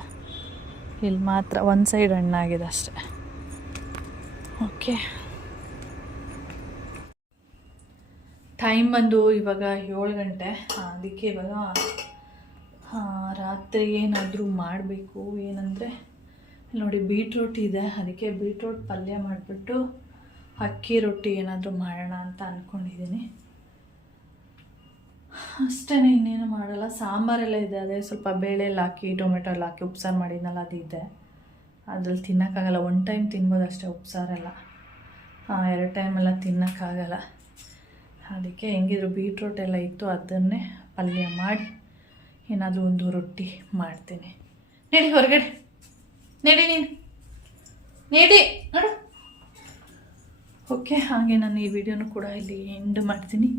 ಇಲ್ಲಿ ಮಾತ್ರ ಒಂದು ಸೈಡ್ ಹಣ್ಣಾಗಿದೆ ಅಷ್ಟೆ. ಓಕೆ ಟೈಮ್ ಬಂದು ಇವಾಗ 7 ಗಂಟೆ. ಅದಕ್ಕೆ ಇವಾಗ ರಾತ್ರಿ ಏನಾದರೂ ಮಾಡಬೇಕು. ಏನಂದರೆ ನೋಡಿ ಬೀಟ್ರೂಟ್ ಇದೆ, ಅದಕ್ಕೆ ಬೀಟ್ರೂಟ್ ಪಲ್ಯ ಮಾಡಿಬಿಟ್ಟು ಅಕ್ಕಿ ರೊಟ್ಟಿ ಏನಾದರೂ ಮಾಡೋಣ ಅಂತ ಅಂದ್ಕೊಂಡಿದ್ದೀನಿ. ಅಷ್ಟೇ, ಇನ್ನೇನು ಮಾಡಲ್ಲ. ಸಾಂಬಾರೆಲ್ಲ ಇದೆ, ಅದೇ ಸ್ವಲ್ಪ ಬೇಳೆ ಎಲ್ಲ ಹಾಕಿ ಟೊಮೆಟೊ ಎಲ್ಲ ಹಾಕಿ ಉಪ್ಸಾರು ಮಾಡಿದ್ನಲ್ಲ ಅದು ಇದೆ. ಅದ್ರಲ್ಲಿ ತಿನ್ನೋಕ್ಕಾಗಲ್ಲ. 1 ಟೈಮ್ ತಿನ್ಬೋದು ಅಷ್ಟೇ ಉಪ್ಸಾರೆಲ್ಲ, 2 ಟೈಮೆಲ್ಲ ತಿನ್ನೋಕ್ಕಾಗಲ್ಲ. ಅದಕ್ಕೆ ಹೆಂಗಿದ್ರು ಬೀಟ್ರೂಟ್ ಎಲ್ಲ ಇತ್ತು, ಅದನ್ನೇ ಪಲ್ಯ ಮಾಡಿ ಏನಾದರೂ ಒಂದು ರೊಟ್ಟಿ ಮಾಡ್ತೀನಿ. ನಡಿ ಹೊರಗಡೆ, ನಡಿ ನೀನು ನಡಿ ನೋಡು. ಓಕೆ, ಹಾಗೆ ನಾನು ಈ ವಿಡಿಯೋನು ಕೂಡ ಇಲ್ಲಿ ಎಂಡ್ ಮಾಡ್ತೀನಿ.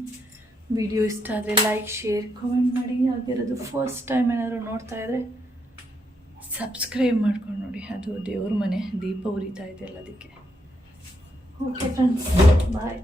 ವಿಡಿಯೋ ಇಷ್ಟ ಆದರೆ ಲೈಕ್ ಶೇರ್ ಕಾಮೆಂಟ್ ಮಾಡಿ. ಆಗಿರೋದು ಫಸ್ಟ್ ಟೈಮ್ ಏನಾದರೂ ನೋಡ್ತಾ ಇದ್ದರೆ ಸಬ್ಸ್ಕ್ರೈಬ್ ಮಾಡ್ಕೊಂಡು ನೋಡಿ. ಅದು ದೇವ್ರ ಮನೆ, ದೀಪ ಉರಿತಾ ಇದೆಯಲ್ಲ ಅದಕ್ಕೆ. ಓಕೆ ಫ್ರೆಂಡ್ಸ್, ಬಾಯ್.